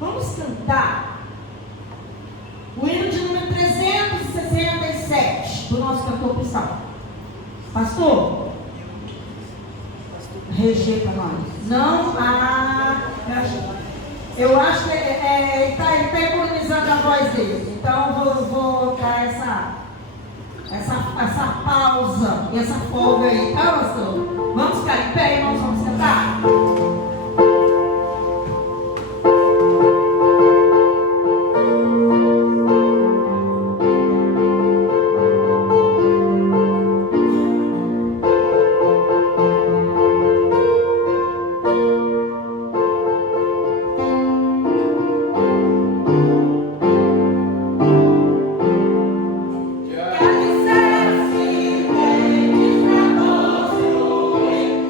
Vamos cantar o hino de número 367 do nosso cantor cristão. Pastor, reger para nós. Não há. Eu acho que ele está economizando a voz dele. Então vou dar essa pausa e essa folga aí, tá, pastor? Vamos ficar em pé, irmãos, vamos sentar? Que alicerce,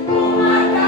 uma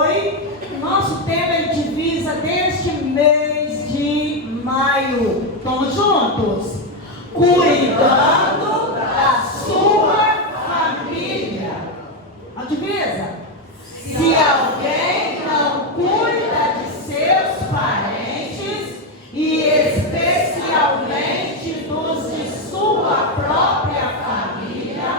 foi. Nosso tema é divisa deste mês de maio. Estamos juntos? Cuidando da sua família. A divisa? Se alguém não cuida de seus parentes, e especialmente dos de sua própria família,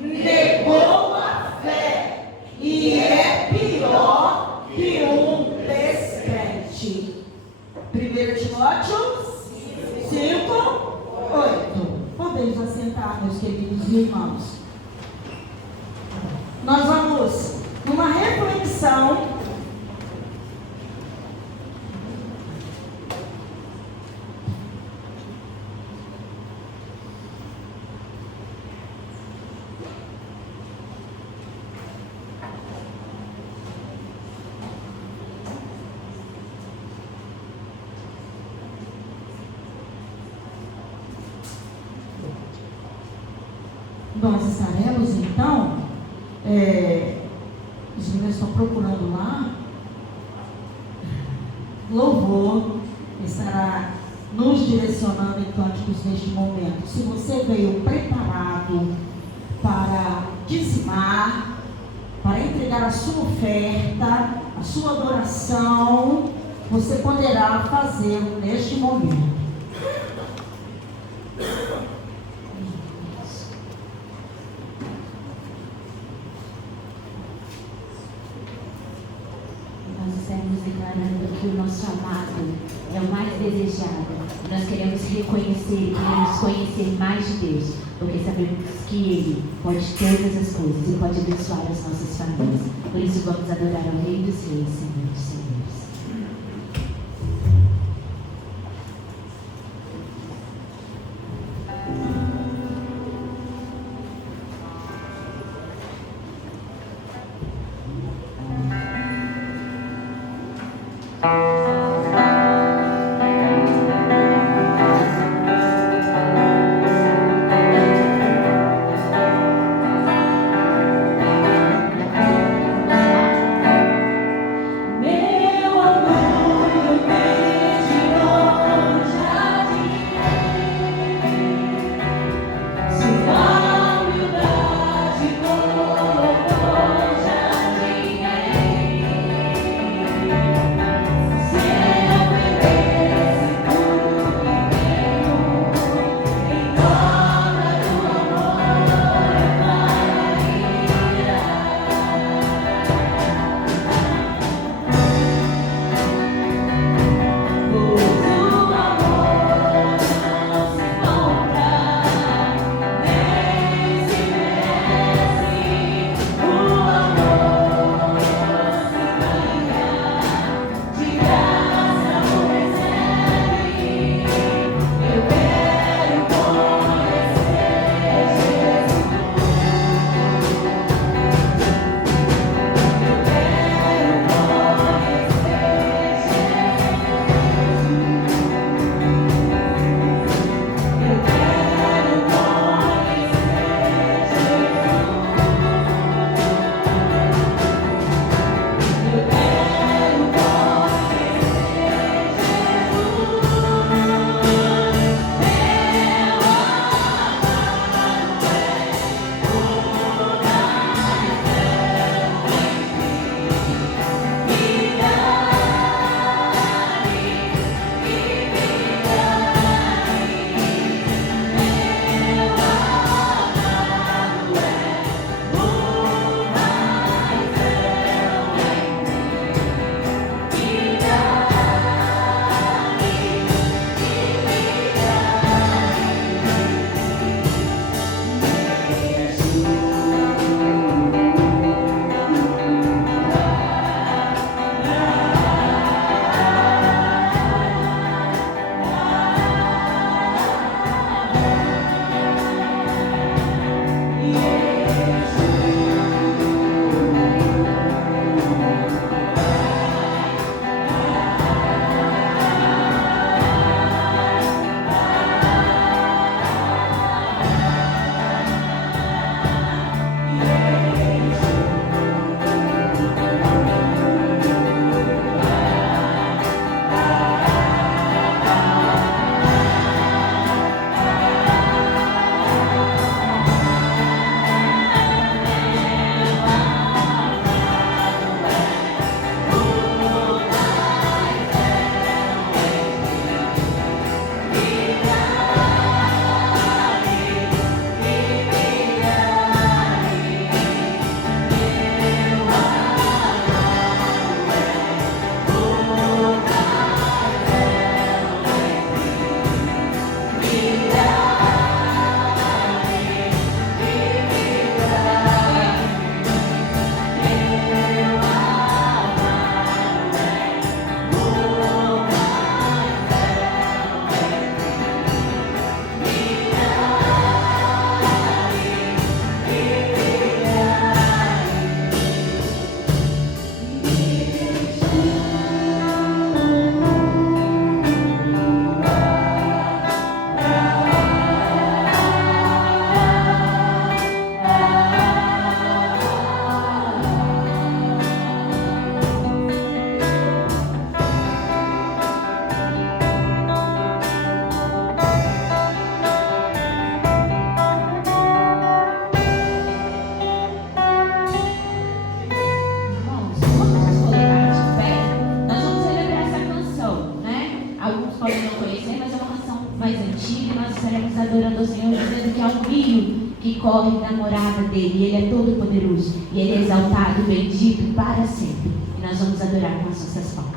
negou a fé e é pior que um descrente. 1 Timóteo 5:8. Podemos assentar, meus queridos irmãos. Nós vamos numa reflexão nós estaremos então, os meninos estão procurando lá, louvor estará nos direcionando em cânticos neste momento. Se você veio preparado para dizimar, para entregar a sua oferta, a sua adoração, você poderá fazê-lo neste momento. Declarando que o nosso amado é o mais desejado. Nós queremos reconhecer, queremos conhecer mais de Deus, porque sabemos que Ele pode todas as coisas e pode abençoar as nossas famílias. Por isso vamos adorar ao Rei dos Reis, Senhor dos Senhores. Meu adorando ao Senhor, dizendo que há um rio que corre na morada dele, e Ele é todo poderoso, e Ele é exaltado, bendito para sempre. E nós vamos adorar com as nossas palmas.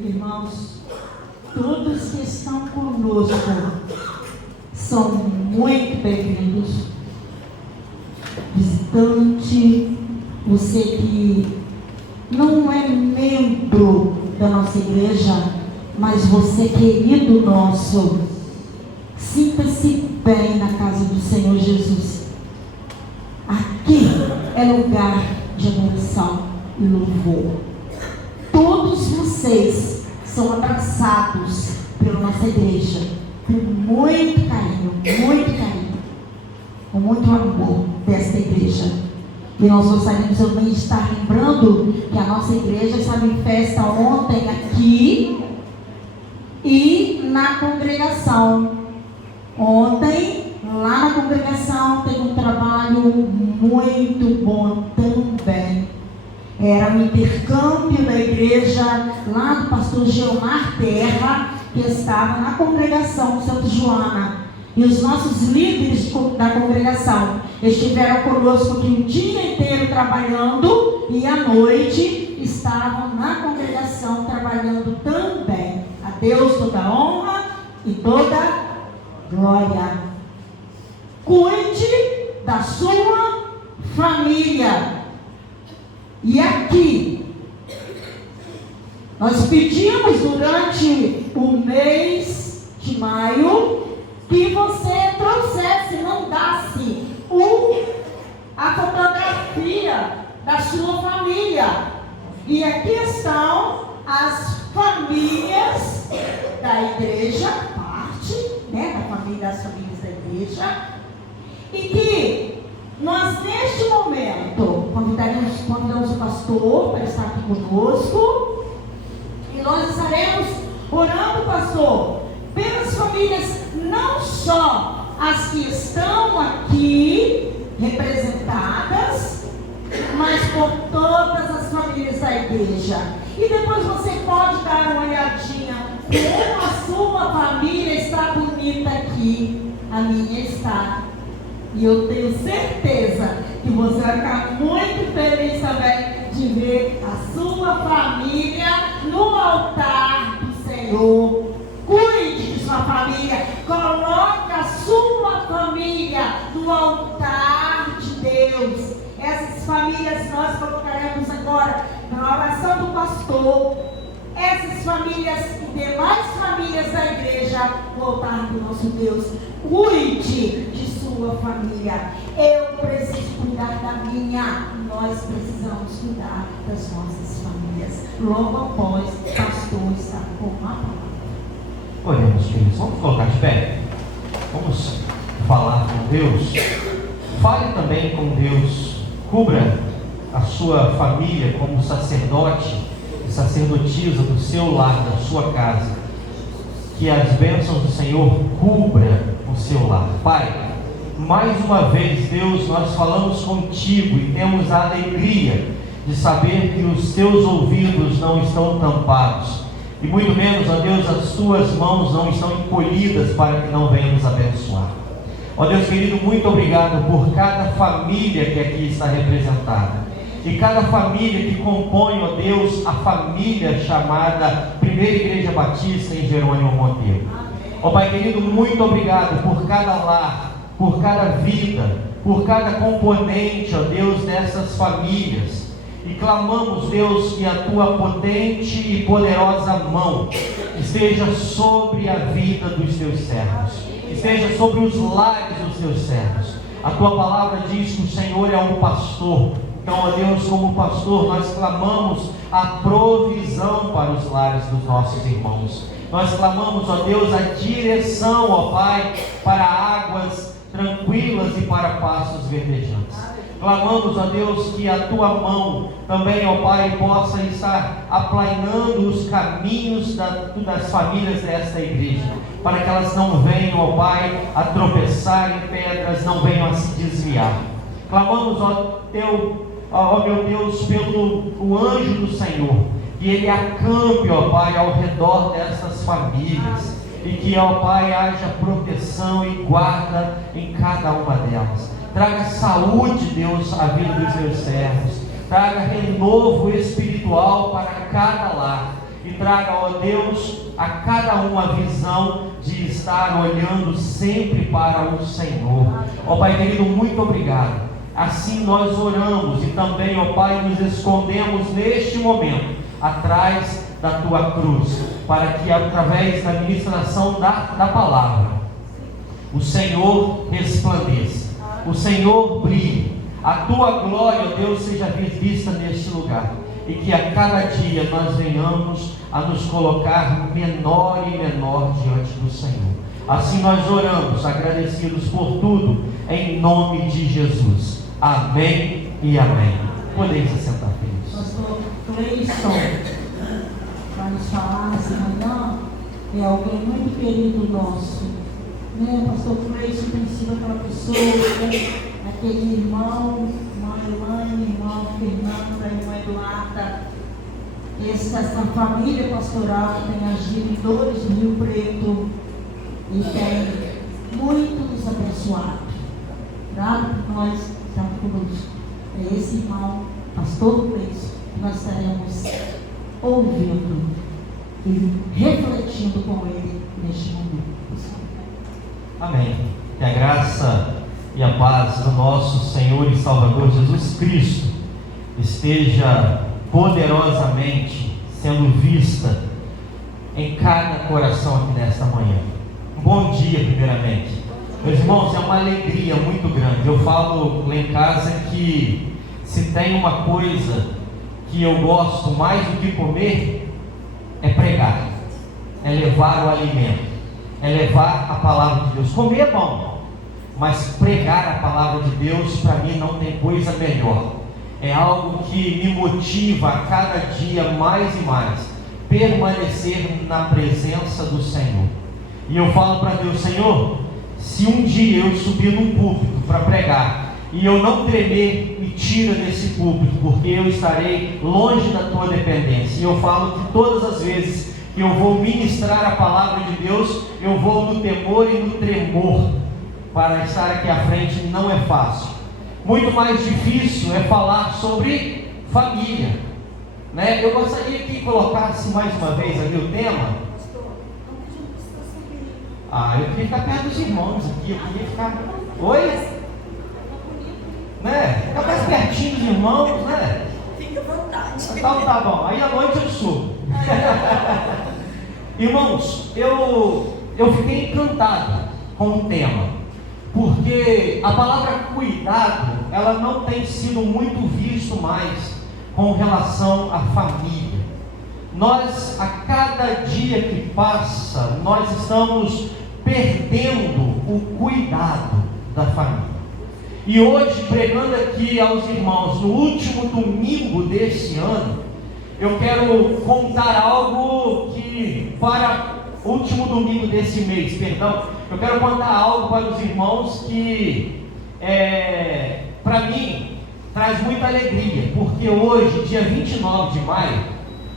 Irmãos, todos que estão conosco são muito bem-vindos. Visitante, você que não é membro da nossa igreja, mas você querido nosso, sinta-se bem na casa do Senhor Jesus. Aqui é lugar de adoração e louvor. Todos vocês são abraçados pela nossa igreja com muito carinho, com muito amor desta igreja. E nós gostaríamos também de estar lembrando que a nossa igreja estava em festa ontem aqui e na congregação. Ontem, lá na congregação, teve um trabalho muito bom também. Era um intercâmbio da igreja lá do pastor Geomar Terra, que estava na congregação Santa Joana. E os nossos líderes da congregação estiveram conosco aqui o dia inteiro trabalhando e à noite estavam na congregação trabalhando também. A Deus toda a honra e toda glória. Cuide da sua família. E aqui, nós pedimos durante o mês de maio que você trouxesse, mandasse a fotografia da sua família. E aqui estão as famílias da igreja, parte, né, das famílias da igreja, e que nós, neste momento, convidamos o pastor para estar aqui conosco, e nós estaremos orando, pastor, pelas famílias, não só as que estão aqui representadas, mas por todas as famílias da igreja. E depois você pode dar uma olhadinha como a sua família está bonita aqui. A minha está. E eu tenho certeza que você vai ficar muito feliz também de ver a sua família no altar do Senhor. Cuide de sua família. Coloque a sua família no altar de Deus. Essas famílias nós colocaremos agora na oração do pastor. Essas famílias e demais famílias da igreja no altar do nosso Deus. Cuide de sua família. Eu preciso cuidar da minha. Nós precisamos cuidar das nossas famílias. Logo após o pastor estar com a palavra. Oremos, filhos. Vamos colocar de pé. Vamos falar com Deus. Fale também com Deus. Cubra a sua família como sacerdote e sacerdotisa do seu lar, da sua casa. Que as bênçãos do Senhor cubra o seu lar. Pai, mais uma vez, Deus, nós falamos contigo e temos a alegria de saber que os teus ouvidos não estão tampados. E muito menos, ó Deus, as tuas mãos não estão encolhidas para que não venhamos abençoar. Ó Deus querido, muito obrigado por cada família que aqui está representada. E cada família que compõe, ó Deus, a família chamada Primeira Igreja Batista em Jerônimo Monteiro. Ó Pai querido, muito obrigado por cada lar, por cada vida, por cada componente, ó Deus, dessas famílias. E clamamos, Deus, que a tua potente e poderosa mão esteja sobre a vida dos teus servos, esteja sobre os lares dos teus servos. A tua palavra diz que o Senhor é um pastor. Então, ó Deus, como pastor, nós clamamos a provisão para os lares dos nossos irmãos. Nós clamamos, ó Deus, a direção, ó Pai, para águas tranquilas e para pastos verdejantes. Clamamos, ó Deus, que a tua mão também, ó Pai, possa estar aplainando os caminhos das famílias desta igreja, para que elas não venham, ó Pai, a tropeçar em pedras, não venham a se desviar. Clamamos, ó meu Deus, pelo o anjo do Senhor, que ele acampe, ó Pai, ao redor dessas famílias, e que, ó Pai, haja proteção e guarda em cada uma delas. Traga saúde, Deus, à vida dos teus servos. Traga renovo espiritual para cada lar. E traga, ó Deus, a cada um a visão de estar olhando sempre para o Senhor. Ó Pai querido, muito obrigado. Assim nós oramos e também, ó Pai, nos escondemos neste momento atrás da tua cruz, para que através da ministração da palavra o Senhor resplandeça, o Senhor brilhe, a tua glória, ó Deus, seja vista neste lugar, e que a cada dia nós venhamos a nos colocar menor e menor diante do Senhor. Assim nós oramos, agradecidos por tudo, em nome de Jesus. Amém e amém. Podemos se sentar, filhos. Pastor Cleison vai nos falar essa manhã. É alguém muito querido nosso, né? Pastor Cleison tem sido aquela pessoa, né? Aquele irmão, irmã Elaine, irmão Fernando, irmã Eduarda. Essa família pastoral tem agido em Dores do Rio Preto e tem muito nos abençoado. Dado que nós estamos conosco, é esse irmão, pastor Cleison, que nós estaremos ouvindo e refletindo com ele neste momento. Amém. Que a graça e a paz do nosso Senhor e Salvador Jesus Cristo esteja poderosamente sendo vista em cada coração aqui nesta manhã. Um bom dia, primeiramente. Meus irmãos, é uma alegria muito grande. Eu falo lá em casa que se tem uma coisa que eu gosto mais do que comer, é pregar, é levar o alimento. é levar a palavra de Deus. Comer é bom, mas pregar a palavra de Deus, para mim, não tem coisa melhor. É algo que me motiva a cada dia mais e mais, permanecer na presença do Senhor. E eu falo para Deus: Senhor, se um dia eu subir num púlpito para pregar, e eu não tremer, me tira desse púlpito, porque eu estarei longe da tua dependência. E eu falo que todas as vezes que eu vou ministrar a palavra de Deus, eu vou no temor e no tremor. Para estar aqui à frente não é fácil. Muito mais difícil é falar sobre família, né? Eu gostaria que colocasse mais uma vez ali o tema. Eu queria ficar perto dos irmãos aqui, eu queria ficar... Oi? Né? Ficar mais pertinho dos irmãos, né? Fica à vontade. Então tá bom, aí à noite eu subo. Irmãos, eu fiquei encantado com o tema, porque a palavra cuidado, ela não tem sido muito visto mais com relação à família. Nós, a cada dia que passa, nós estamos perdendo o cuidado da família. E hoje, pregando aqui aos irmãos, no último domingo deste ano, eu quero contar algo que, para o último domingo desse mês, eu quero contar algo para os irmãos que, para mim, traz muita alegria, porque hoje, dia 29 de maio,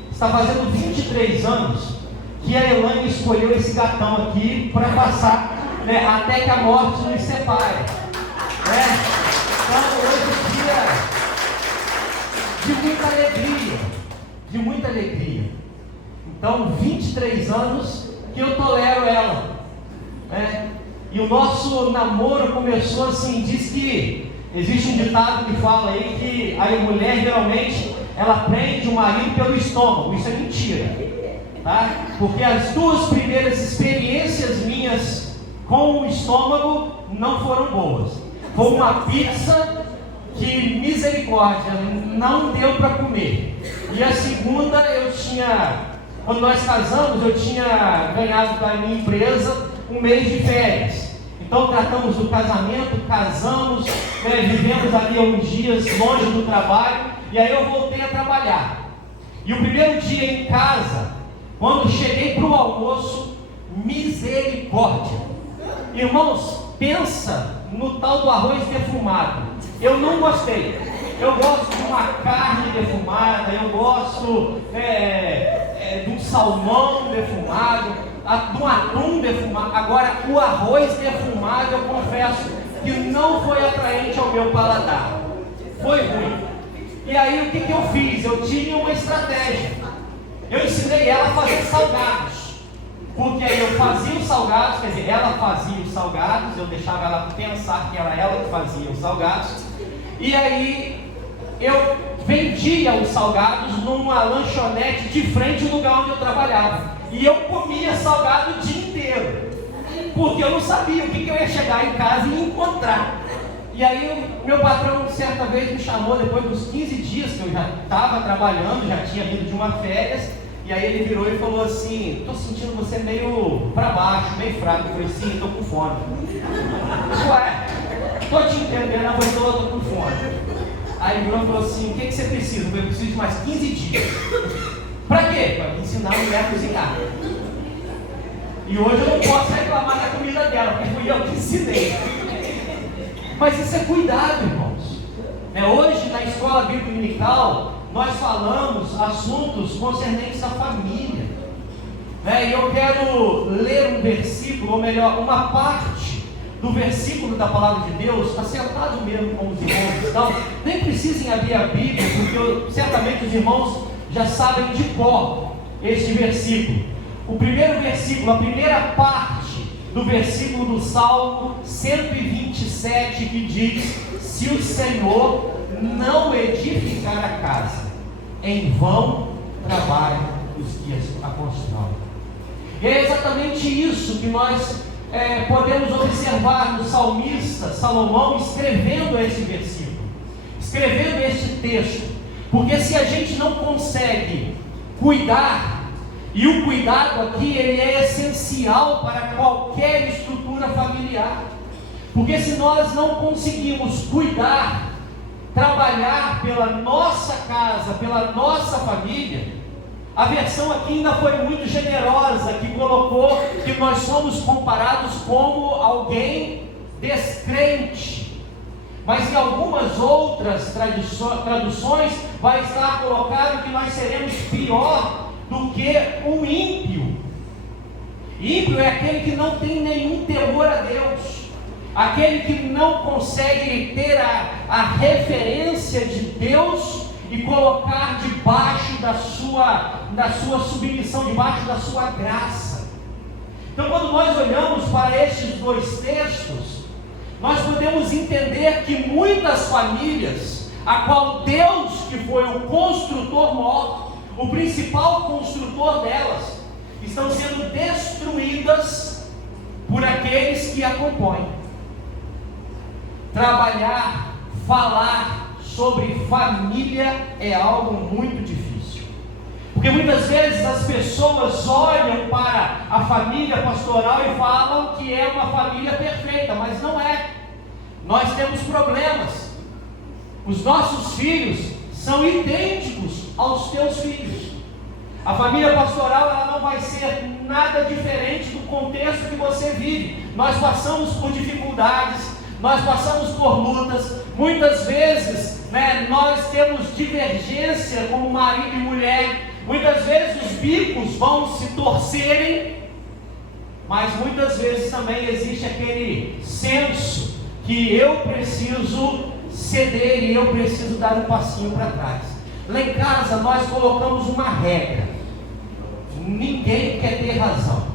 está fazendo 23 anos que a Elaine escolheu esse gatão aqui para passar, né, até que a morte nos separe, né? Então hoje é dia de muita alegria, Então 23 anos que eu tolero ela, né? E o nosso namoro começou assim. Diz que existe um ditado que fala aí que a mulher geralmente ela prende o marido pelo estômago. Isso é mentira, tá? Porque as duas primeiras experiências minhas com o estômago não foram boas. Foi uma pizza que, misericórdia, não deu para comer. E a segunda, quando nós casamos, eu tinha ganhado da minha empresa um mês de férias. Então tratamos do casamento, casamos, vivemos ali alguns dias longe do trabalho, e aí eu voltei a trabalhar. E o primeiro dia em casa, quando cheguei para o almoço, misericórdia. Irmãos, pensa no tal do arroz defumado. Eu não gostei. Eu gosto de uma carne defumada, eu gosto de um salmão defumado, de um atum defumado. Agora, o arroz defumado, eu confesso que não foi atraente ao meu paladar. Foi ruim. E aí, o que eu fiz? Eu tinha uma estratégia. Eu ensinei ela a fazer salgados. Porque aí eu fazia os salgados, quer dizer, ela fazia os salgados, eu deixava ela pensar que era ela que fazia os salgados. E aí eu vendia os salgados numa lanchonete de frente ao lugar onde eu trabalhava. E eu comia salgado o dia inteiro, porque eu não sabia o que eu ia chegar em casa e encontrar. E aí meu patrão certa vez me chamou, depois dos 15 dias que eu já estava trabalhando, já tinha vindo de uma férias. E aí ele virou e falou assim: estou sentindo você meio para baixo, meio fraco. Eu falei: sim, estou com fome. Ué, estou te entendendo, mas estou com fome. Aí ele virou e falou assim: o que você precisa? Eu preciso de mais 15 dias. Para quê? Para ensinar a mulher a cozinhar. E hoje eu não posso reclamar da comida dela, porque fui eu que ensinei. Mas isso é cuidado, irmãos. Hoje na escola bíblica dominical, nós falamos assuntos concernentes à família. E eu quero ler um versículo, ou melhor, uma parte do versículo da palavra de Deus. Está sentado mesmo com os irmãos. Então, nem precisem abrir a Bíblia, porque certamente os irmãos já sabem de cor este versículo. O primeiro versículo, a primeira parte do versículo do Salmo 127, que diz: se o Senhor não edificar a casa, em vão trabalham os que a constroem. E é exatamente isso que nós podemos observar no salmista Salomão escrevendo esse versículo, escrevendo este texto. Porque se a gente não consegue cuidar, E o cuidado aqui, ele é essencial para qualquer estrutura familiar. Porque se nós não conseguimos cuidar, trabalhar pela nossa casa, pela nossa família, a versão aqui ainda foi muito generosa, que colocou que nós somos comparados como alguém descrente. Mas em algumas outras traduções vai estar colocado que nós seremos pior do que o ímpio. Ímpio é aquele que não tem nenhum temor a Deus, aquele que não consegue ter a referência de Deus e colocar debaixo da sua submissão, debaixo da sua graça. Então, quando nós olhamos para estes dois textos, nós podemos entender que muitas famílias, a qual Deus, que foi o construtor maior, o principal construtor delas, estão sendo destruídas por aqueles que a compõem. Trabalhar, falar sobre família é algo muito difícil, porque muitas vezes as pessoas olham para a família pastoral e falam que é uma família perfeita, mas não é. Nós temos problemas. Os nossos filhos são idênticos aos teus filhos. A família pastoral, ela não vai ser nada diferente do contexto que você vive. Nós passamos por dificuldades, nós passamos por lutas, muitas vezes, nós temos divergência como marido e mulher, muitas vezes os bicos vão se torcerem, mas muitas vezes também existe aquele senso que eu preciso ceder e eu preciso dar um passinho para trás. Lá em casa nós colocamos uma regra: ninguém quer ter razão,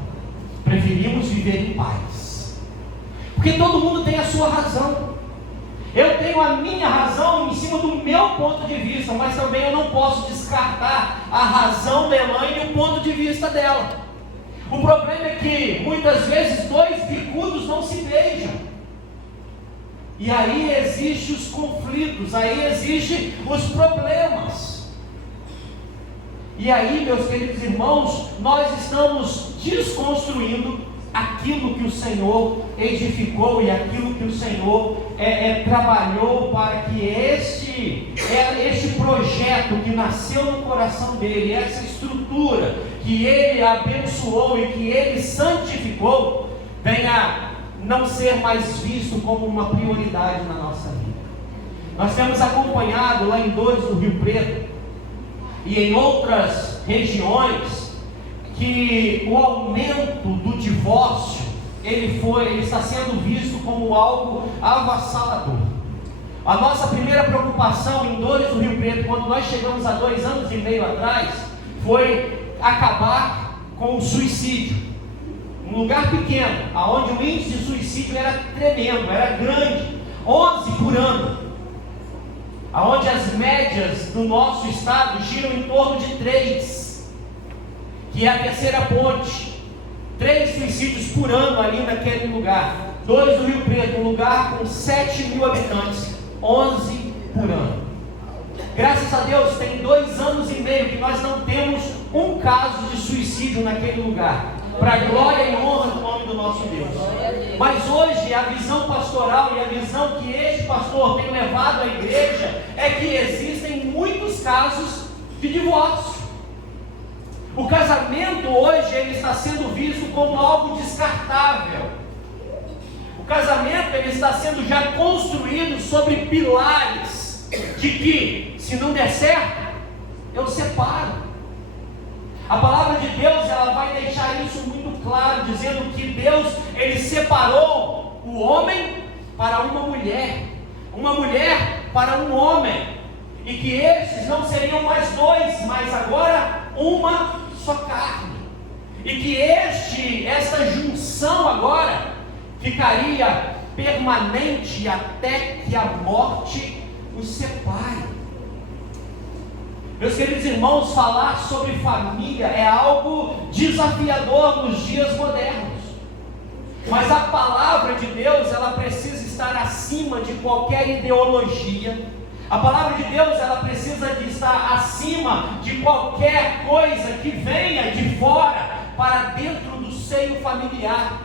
preferimos viver em paz, porque todo mundo tem a sua razão. Eu tenho a minha razão em cima do meu ponto de vista, mas também eu não posso descartar a razão da Elaine e o ponto de vista dela. O problema é que muitas vezes dois bicudos não se beijam, e aí existem os conflitos, aí existem os problemas. E aí, meus queridos irmãos, nós estamos desconstruindo aquilo que o Senhor edificou e aquilo que o Senhor trabalhou para que este projeto que nasceu no coração dele, essa estrutura que ele abençoou e que ele santificou, venha não ser mais visto como uma prioridade na nossa vida. Nós temos acompanhado lá em Dores do Rio Preto e em outras regiões que o aumento do divórcio ele está sendo visto como algo avassalador. A nossa primeira preocupação em Dores do Rio Preto, quando nós chegamos há 2 anos e meio atrás, foi acabar com o suicídio. Um lugar pequeno, onde o índice de suicídio era tremendo, era grande, 11 por ano, onde as médias do nosso estado giram em torno de 3, que é a terceira ponte, 3 suicídios por ano ali naquele lugar. Dores do Rio Preto, um lugar com 7.000 habitantes, 11 por ano. Graças a Deus, tem 2 anos e meio que nós não temos um caso de suicídio naquele lugar, para a glória e honra do nome do nosso Deus. Mas hoje a visão pastoral e a visão que este pastor tem levado à igreja é que existem muitos casos de divórcio. O casamento hoje ele está sendo visto como algo descartável. O casamento ele está sendo já construído sobre pilares de que, se não der certo, eu separo. A palavra de Deus ela vai deixar isso muito claro, dizendo que Deus ele separou o homem para uma mulher para um homem, e que esses não seriam mais 2, mas agora uma só carne, e que esta junção agora ficaria permanente até que a morte os separe. Meus queridos irmãos, falar sobre família é algo desafiador nos dias modernos, mas a palavra de Deus ela precisa estar acima de qualquer ideologia, A palavra de Deus, ela precisa de estar acima de qualquer coisa que venha de fora para dentro do seio familiar.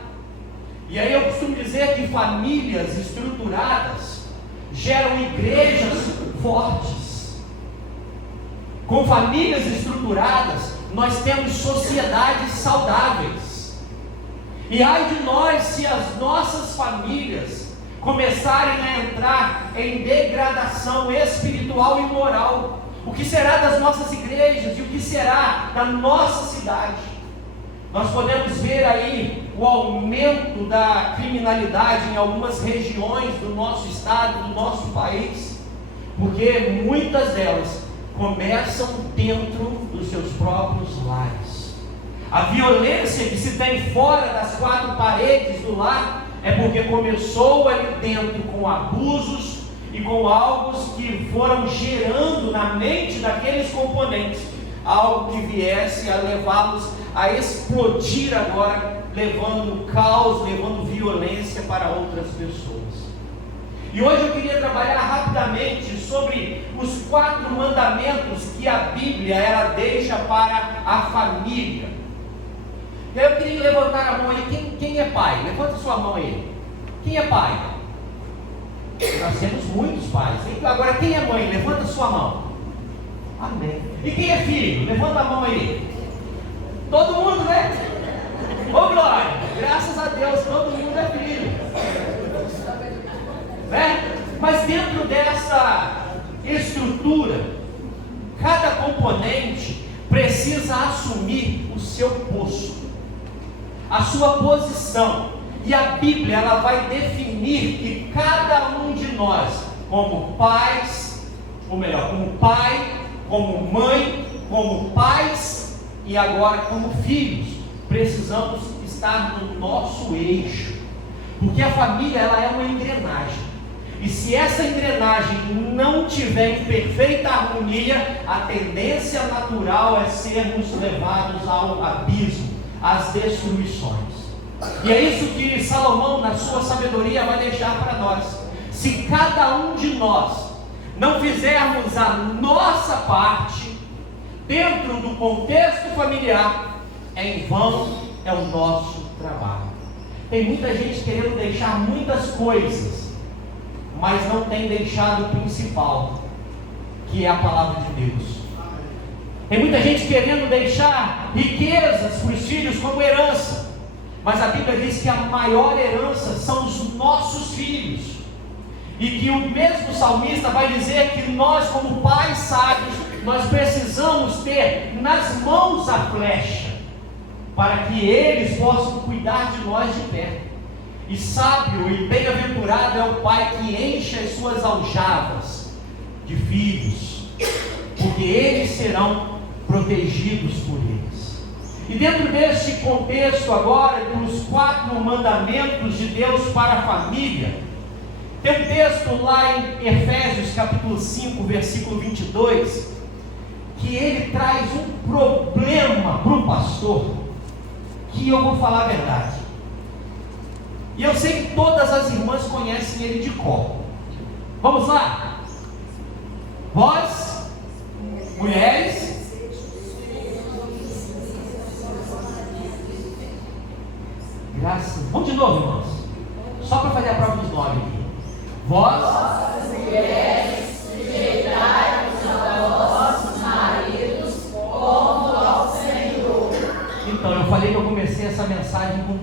E aí eu costumo dizer que famílias estruturadas geram igrejas fortes. Com famílias estruturadas, nós temos sociedades saudáveis. E ai de nós se as nossas famílias começarem a entrar em degradação espiritual e moral. O que será das nossas igrejas e o que será da nossa cidade? Nós podemos ver aí o aumento da criminalidade em algumas regiões do nosso estado, do nosso país, porque muitas delas começam dentro dos seus próprios lares. A violência que se tem fora das quatro paredes do lar é porque começou ali dentro com abusos e com algo que foram gerando na mente daqueles componentes algo que viesse a levá-los a explodir agora, levando caos, levando violência para outras pessoas. E hoje eu queria trabalhar rapidamente sobre os 4 mandamentos que a Bíblia ela deixa para a família. E aí eu queria levantar a mão aí, quem é pai? Levanta sua mão aí. Quem é pai? Nós temos muitos pais. Agora quem é mãe? Levanta sua mão. Amém. E quem é filho? Levanta a mão aí. Todo mundo, né? Ô glória! Graças a Deus, todo mundo é filho. Né? Mas dentro dessa estrutura, cada componente precisa assumir o seu posto, a sua posição. E a Bíblia ela vai definir que cada um de nós, como pais, ou melhor, como pai, como mãe, como pais e agora como filhos, precisamos estar no nosso eixo, porque a família ela é uma engrenagem, e se essa engrenagem não tiver em perfeita harmonia, a tendência natural é sermos levados ao abismo, às destruições. E é isso que Salomão, na sua sabedoria, vai deixar para nós. Se cada um de nós não fizermos a nossa parte dentro do contexto familiar, em vão é o nosso trabalho. Tem muita gente querendo deixar muitas coisas, mas não tem deixado o principal, que é a palavra de Deus. Tem muita gente querendo deixar riquezas para os filhos como herança, mas a Bíblia diz que a maior herança são os nossos filhos. E que o mesmo salmista vai dizer que nós, como pais sábios, nós precisamos ter nas mãos a flecha, para que eles possam cuidar de nós de perto. E sábio e bem-aventurado é o pai que enche as suas aljavas de filhos, porque eles serão protegidos por eles. E dentro deste contexto agora, dos 4 mandamentos de Deus para a família, tem um texto lá em Efésios capítulo 5, versículo 22, que ele traz um problema para o pastor, que eu vou falar a verdade. E eu sei que todas as irmãs conhecem ele de cor. Vamos lá? Vós, mulheres, graças. Vamos de novo, irmãos. Só para fazer a prova dos 9 aqui. Vós, mulheres, sujeitai-vos a vossos maridos como ao Senhor. Então, eu falei que eu comecei essa mensagem com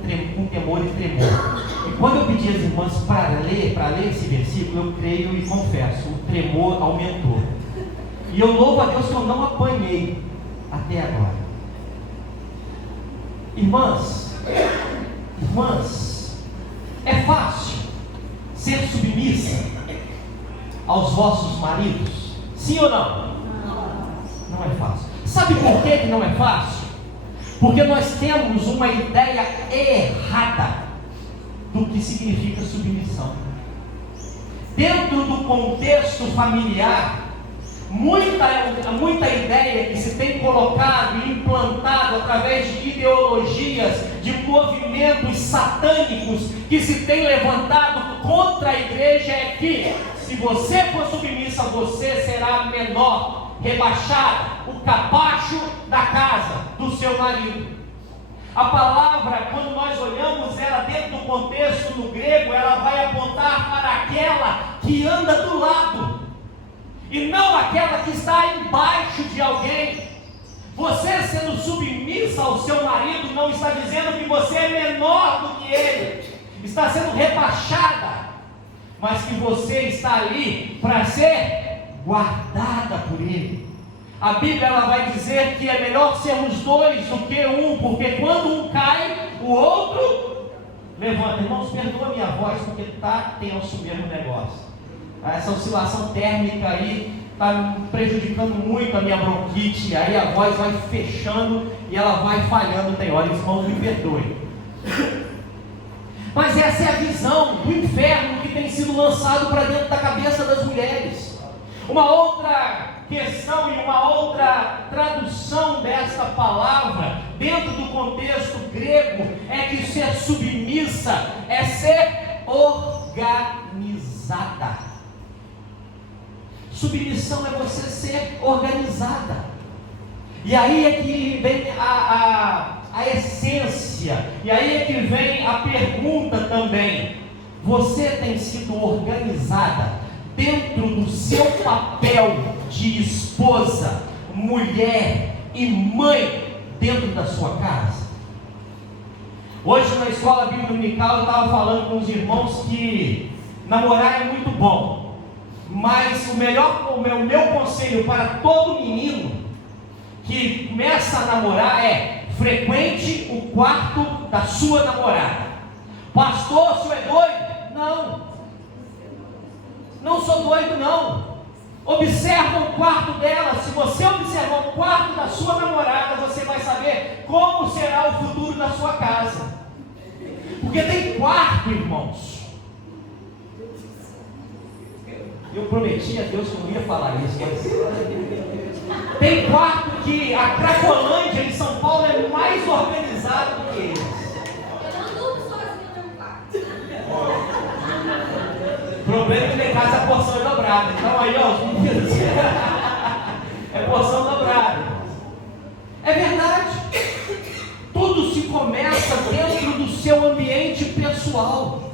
temor e tremor. E quando eu pedi às irmãs para ler esse versículo, eu creio e confesso, o tremor aumentou. E eu louvo a Deus que eu não apanhei até agora. Irmãs, é fácil ser submissa aos vossos maridos? Sim ou não? Não é fácil. Sabe por que não é fácil? Porque nós temos uma ideia errada do que significa submissão. Dentro do contexto familiar, muita ideia que se tem colocado e implantado através de ideologias, de movimentos satânicos que se tem levantado contra a igreja é que se você for submissa, você será menor, rebaixada, o capacho da casa do seu marido. A palavra, quando nós olhamos ela dentro do contexto no grego, ela vai apontar para aquela que anda do lado, e não aquela que está embaixo de alguém. Você sendo submissa ao seu marido, não está dizendo que você é menor do que ele, está sendo rebaixada, mas que você está ali para ser guardada por ele. A Bíblia ela vai dizer que é melhor sermos dois do que um, porque quando um cai, o outro levanta. Irmãos, perdoa minha voz, porque está tenso mesmo o negócio. Essa oscilação térmica aí está prejudicando muito a minha bronquite, aí a voz vai fechando e ela vai falhando, tem hora, irmãos, me perdoem. Mas essa é a visão do inferno que tem sido lançado para dentro da cabeça das mulheres. Uma outra questão e uma outra tradução desta palavra, dentro do contexto grego, é que ser submissa é ser organizada. Submissão é você ser organizada. E aí é que vem a essência, e aí é que vem a pergunta também: você tem sido organizada dentro do seu papel de esposa, mulher e mãe dentro da sua casa? Hoje na escola bíblica dominical eu estava falando com os irmãos que namorar é muito bom, mas o meu conselho para todo menino que começa a namorar é: frequente o quarto da sua namorada. Pastor, o senhor é doido? Não sou doido não. Observa o quarto dela. Se você observar o quarto da sua namorada, você vai saber como será o futuro da sua casa. Porque tem quarto, irmãos. Eu prometi a Deus que eu não ia falar isso, mas tem quarto que a Cracolândia em São Paulo é mais organizado do que eles. Eu não durmo sozinho no meu quarto. O problema é que em casa a porção é dobrada. Então aí, ó, os meninos, é porção dobrada. É verdade. Tudo se começa dentro do seu ambiente pessoal.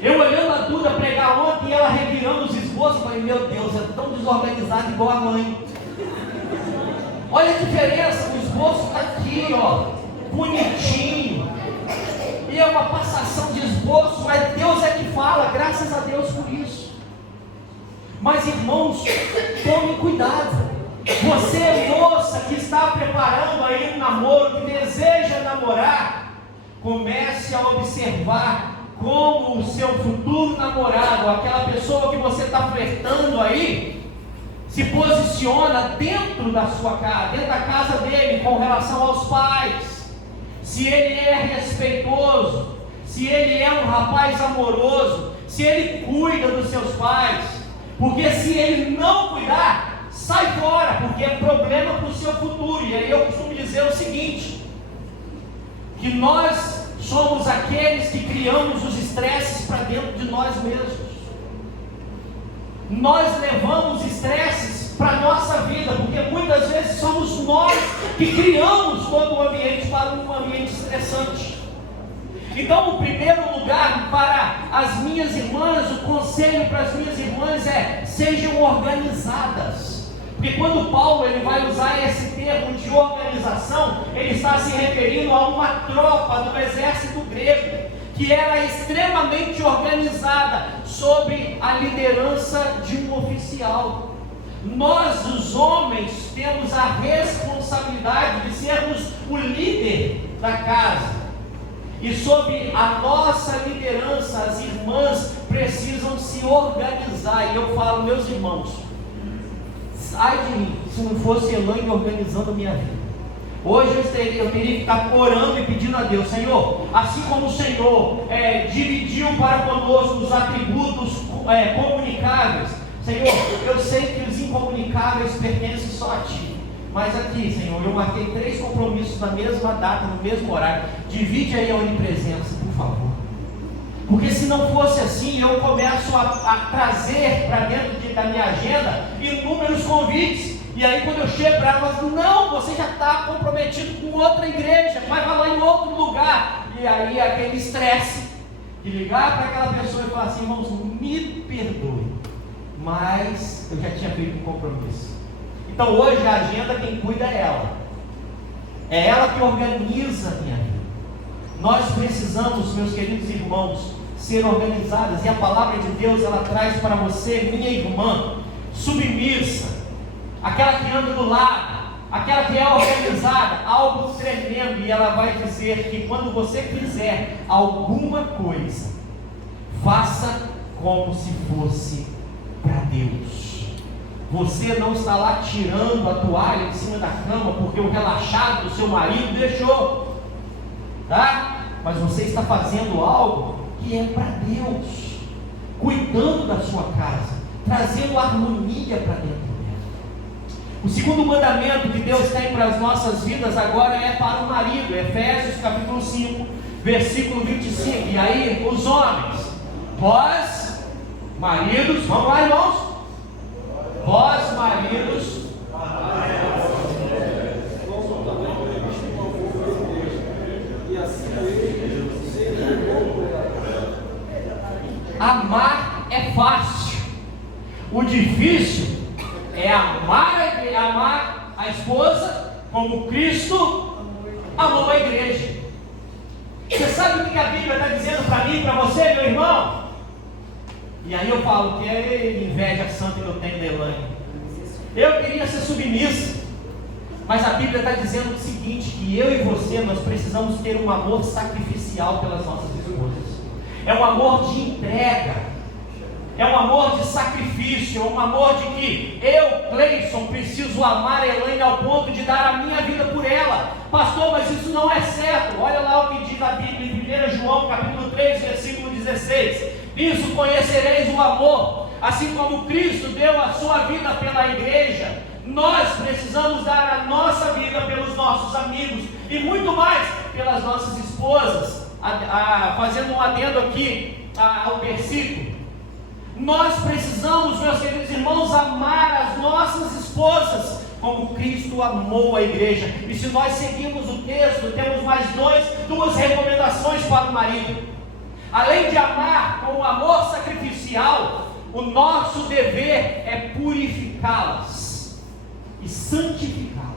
Eu olhando a Duda pregar ontem e ela revirando os esboços, falei: meu Deus, é tão desorganizado igual a mãe. Olha a diferença, o esboço está aqui, ó, bonitinho. E é uma passação de esboço, mas Deus é que fala, graças a Deus por isso. Mas irmãos, tome cuidado. Você, moça, que está preparando aí um namoro, que deseja namorar, comece a observar como o seu futuro namorado, aquela pessoa que você está flertando aí, se posiciona dentro da sua casa, dentro da casa dele, com relação aos pais. Se ele é respeitoso, se ele é um rapaz amoroso, se ele cuida dos seus pais. Porque se ele não cuidar, sai fora, porque é problema para o seu futuro. E aí eu costumo dizer o seguinte: que nós somos aqueles que criamos os estresses para dentro de nós mesmos. Nós levamos estresses para a nossa vida, porque muitas vezes somos nós que criamos todo o ambiente para um ambiente estressante. Então, o primeiro lugar para as minhas irmãs, o conselho para as minhas irmãs é: sejam organizadas. Porque quando Paulo ele vai usar esse termo de organização, ele está se referindo a uma tropa do exército grego, que era extremamente organizada sob a liderança de um oficial. Nós, os homens, temos a responsabilidade de sermos o líder da casa. E sob a nossa liderança, as irmãs precisam se organizar. E eu falo, meus irmãos, ai de mim, se não fosse Elaine organizando a minha vida. Hoje eu teria que estar orando e pedindo a Deus: Senhor, assim como o Senhor dividiu para conosco os atributos comunicáveis, Senhor, eu sei que os incomunicáveis pertencem só a Ti. Mas aqui, Senhor, eu marquei 3 compromissos na mesma data, no mesmo horário. Divide aí a onipresença, por favor. Porque se não fosse assim, eu começo a trazer para dentro da minha agenda inúmeros convites. E aí quando eu chego para ela, eu falo, não, você já está comprometido com outra igreja, vai falar em outro lugar. E aí aquele estresse de ligar para aquela pessoa e falar assim, irmãos, me perdoe, mas eu já tinha feito um compromisso. Então hoje a agenda quem cuida é ela. É ela que organiza a minha vida. Nós precisamos, meus queridos irmãos, ser organizadas. E a palavra de Deus, ela traz para você, minha irmã, submissa, aquela que anda do lado, aquela que é organizada, algo tremendo. E ela vai dizer que quando você fizer alguma coisa, faça como se fosse para Deus. Você não está lá tirando a toalha de cima da cama porque o relaxado do seu marido deixou, tá? Mas você está fazendo algo que é para Deus, cuidando da sua casa, trazendo harmonia para dentro dela. O segundo mandamento que Deus tem para as nossas vidas agora é para o marido, Efésios capítulo 5, versículo 25. E aí, os homens, vós, maridos, vamos lá, irmãos? Vós, maridos, amar é fácil, o difícil é amar a esposa como Cristo amou a igreja. Você sabe o que a Bíblia está dizendo para mim e para você, meu irmão? E aí eu falo que é inveja santa que eu tenho da Elaine. Eu queria ser submissa, mas a Bíblia está dizendo o seguinte, que eu e você, nós precisamos ter um amor sacrificial pelas nossas esposas. É um amor de entrega, é um amor de sacrifício, é um amor de que eu, Cleison, preciso amar a Elaine ao ponto de dar a minha vida por ela. Pastor, mas isso não é certo. Olha lá o que diz a Bíblia em 1 João capítulo 3, versículo 16. Isso conhecereis o amor, assim como Cristo deu a sua vida pela igreja. Nós precisamos dar a nossa vida pelos nossos amigos e muito mais pelas nossas esposas. Fazendo um adendo aqui ao versículo, nós precisamos, meus queridos irmãos, amar as nossas esposas como Cristo amou a igreja. E se nós seguirmos o texto, temos mais duas recomendações para o marido. Além de amar com o amor sacrificial, o nosso dever é purificá-las e santificá-las.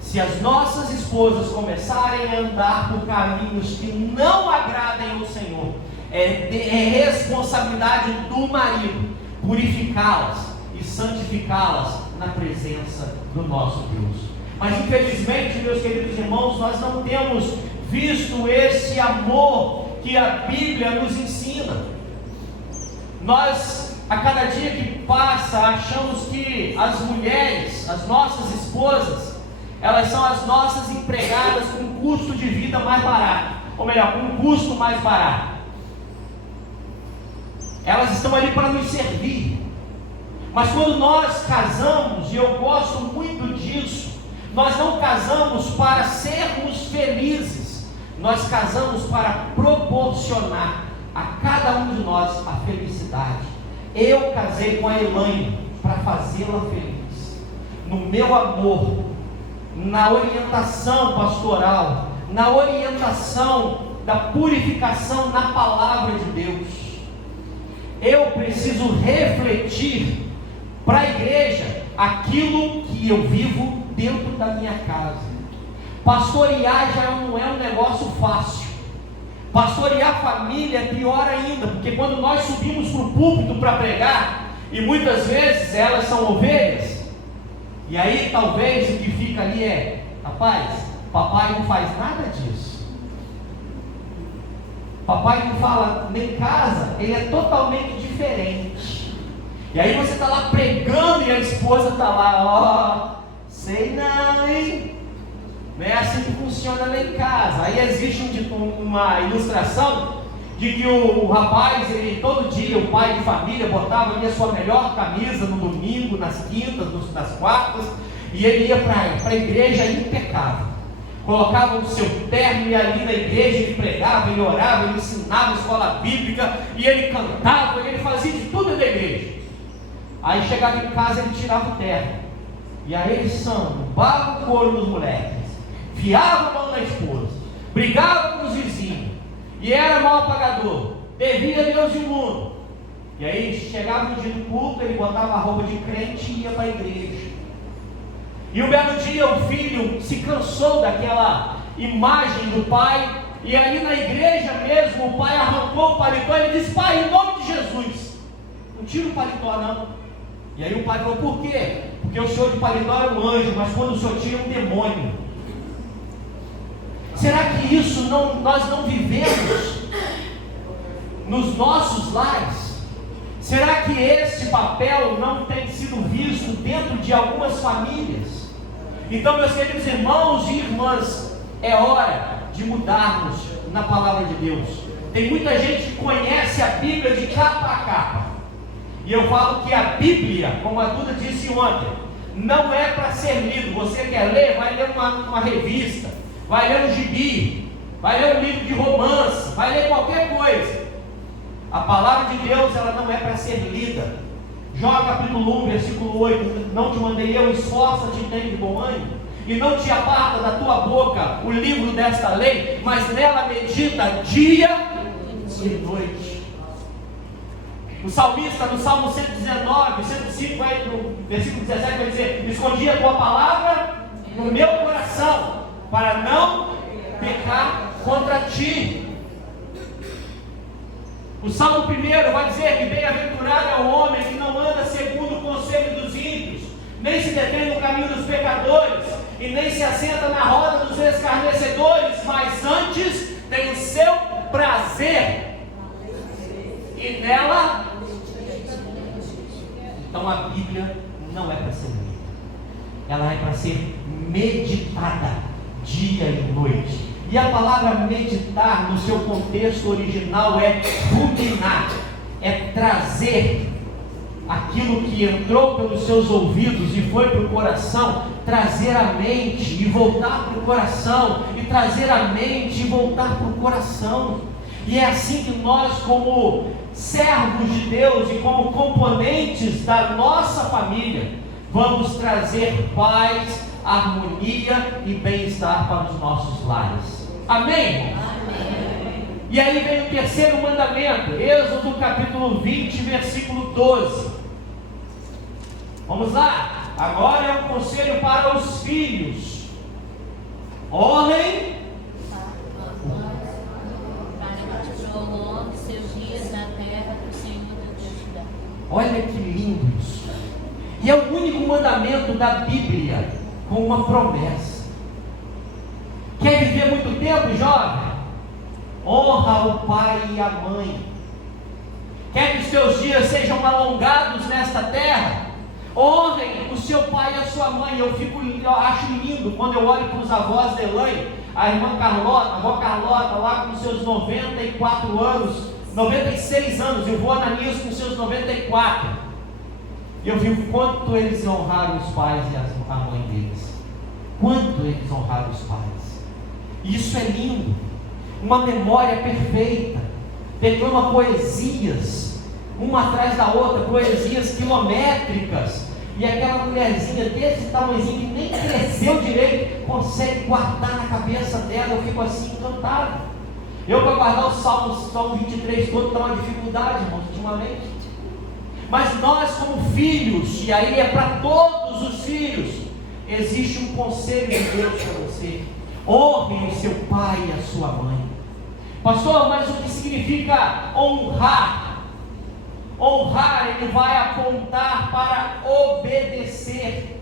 Se as nossas esposas começarem a andar por caminhos que não agradem ao Senhor, é responsabilidade do marido purificá-las e santificá-las na presença do nosso Deus. Mas infelizmente, meus queridos irmãos, nós não temos visto esse amor que a Bíblia nos ensina. Nós, a cada dia que passa, achamos que as mulheres, as nossas esposas, elas são as nossas empregadas com um custo de vida mais barato, ou melhor, com um custo mais barato. Elas estão ali para nos servir. Mas quando nós casamos, e eu gosto muito disso, nós não casamos para sermos felizes. Nós casamos para proporcionar a cada um de nós a felicidade. Eu casei com a Elaine para fazê-la feliz. No meu amor, na orientação pastoral, na orientação da purificação na palavra de Deus. Eu preciso refletir para a igreja aquilo que eu vivo dentro da minha casa. Pastorear já não é um negócio fácil. Pastorear família é pior ainda, porque quando nós subimos para o púlpito para pregar, e muitas vezes elas são ovelhas, e aí talvez o que fica ali é, rapaz, papai não faz nada disso. Papai não fala, nem casa, ele é totalmente diferente. E aí você está lá pregando e a esposa está lá, ó, sei não, hein? Não é assim que funciona lá em casa. Aí existe uma ilustração de que o rapaz, ele todo dia, o pai de família, botava ali a sua melhor camisa no domingo, nas quintas, nas quartas, e ele ia para a igreja impecável. colocava o seu terno e ali na igreja ele pregava, ele orava, ele ensinava a escola bíblica, e ele cantava, e ele fazia de tudo na igreja. Aí chegava em casa, ele tirava o terno, e aí ele sambava o couro nos moleques, fiava a mão na esposa, brigava com os vizinhos, e era mal pagador, devia a Deus e o mundo. E aí chegava no dia do culto, ele botava a roupa de crente e ia para a igreja. E um belo dia o filho se cansou daquela imagem do pai, e ali na igreja mesmo o pai arrancou o paletó e ele disse: pai, em nome de Jesus, não tira o paletó não. E aí o pai falou: por quê? Porque o senhor de paletó é um anjo, mas quando o senhor tira é um demônio. Será que isso nós não vivemos nos nossos lares? Será que esse papel não tem sido visto dentro de algumas famílias? Então, meus queridos irmãos e irmãs, é hora de mudarmos na palavra de Deus. Tem muita gente que conhece a Bíblia de capa a capa, e eu falo que a Bíblia, como a Duda disse ontem, não é para ser lido. Você quer ler? Vai ler uma revista, vai ler um gibi, vai ler um livro de romance, vai ler qualquer coisa. A palavra de Deus, ela não é para ser lida. Jó capítulo 1, versículo 8: não te mandei eu, esforça-te e tem de bom ânimo, e não te aparta da tua boca o livro desta lei, mas nela medita dia e noite. O salmista, no Salmo 119, 105, no versículo 17, vai dizer: escondi a tua palavra no meu coração, para não pecar contra ti. O Salmo 1 vai dizer que bem-aventurado é o homem que não anda segundo o conselho dos ímpios, nem se detém no caminho dos pecadores, e nem se assenta na roda dos escarnecedores, mas antes tem o seu prazer, e nela. Então a Bíblia não é para ser lida, ela é para ser meditada dia e noite. E a palavra meditar, no seu contexto original, é ruminar, é trazer aquilo que entrou pelos seus ouvidos e foi para o coração, trazer à mente e voltar para o coração, e trazer à mente e voltar para o coração. E é assim que nós, como servos de Deus e como componentes da nossa família, vamos trazer paz, harmonia e bem-estar para os nossos lares. Amém? Amém. E aí vem o terceiro mandamento, Êxodo capítulo 20, versículo 12. Vamos lá. Agora é um conselho para os filhos. Honrem seus dias na terra que o Senhor Deus te dá. Olha que lindo isso. E é o único mandamento da Bíblia com uma promessa. Quer viver muito tempo, jovem? Honra o pai e a mãe. Quer que os seus dias sejam alongados nesta terra? Honrem o seu pai e a sua mãe. Eu acho lindo quando eu olho para os avós da Elaine, a irmã Carlota, a avó Carlota, lá com seus 94 anos, 96 anos, e o vô Ananias com seus 94. Eu vi o quanto eles honraram os pais e a mãe deles. Quanto eles honraram os pais. Isso é lindo. Uma memória perfeita. Declama poesias, uma atrás da outra, poesias quilométricas. E aquela mulherzinha desse tamanhozinho que nem cresceu direito, consegue guardar na cabeça dela. Eu fico assim encantado. Eu, para guardar o Salmo 23 todo, dá uma dificuldade, irmãos, ultimamente. Mas nós, como filhos, e aí é para todos os filhos, existe um conselho de Deus para você: honre o seu pai e a sua mãe. Pastor, mas o que significa honrar? Honrar, ele vai apontar para obedecer.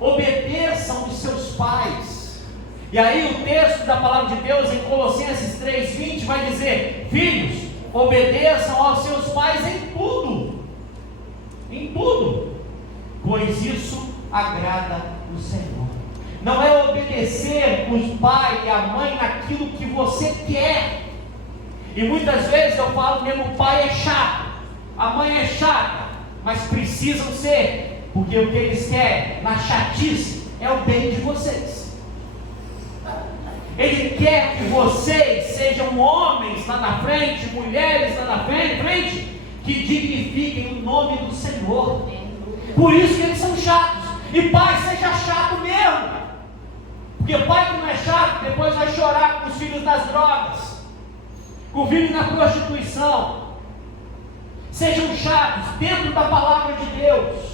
Obedeçam os seus pais. E aí o texto da palavra de Deus em Colossenses 3:20 vai dizer: filhos, obedeçam aos seus pais em tudo. Em tudo, pois isso agrada o Senhor. Não é obedecer o pai e a mãe naquilo que você quer. E muitas vezes eu falo mesmo: o pai é chato, a mãe é chata, mas precisam ser, porque o que eles querem na chatice é o bem de vocês. Ele quer que vocês sejam homens lá na frente, mulheres lá na frente, que dignifiquem o nome do Senhor. Por isso que eles são chatos. E pai, seja chato mesmo. Porque pai que não é chato, depois vai chorar com os filhos nas drogas, com os filhos na prostituição. Sejam chatos dentro da palavra de Deus.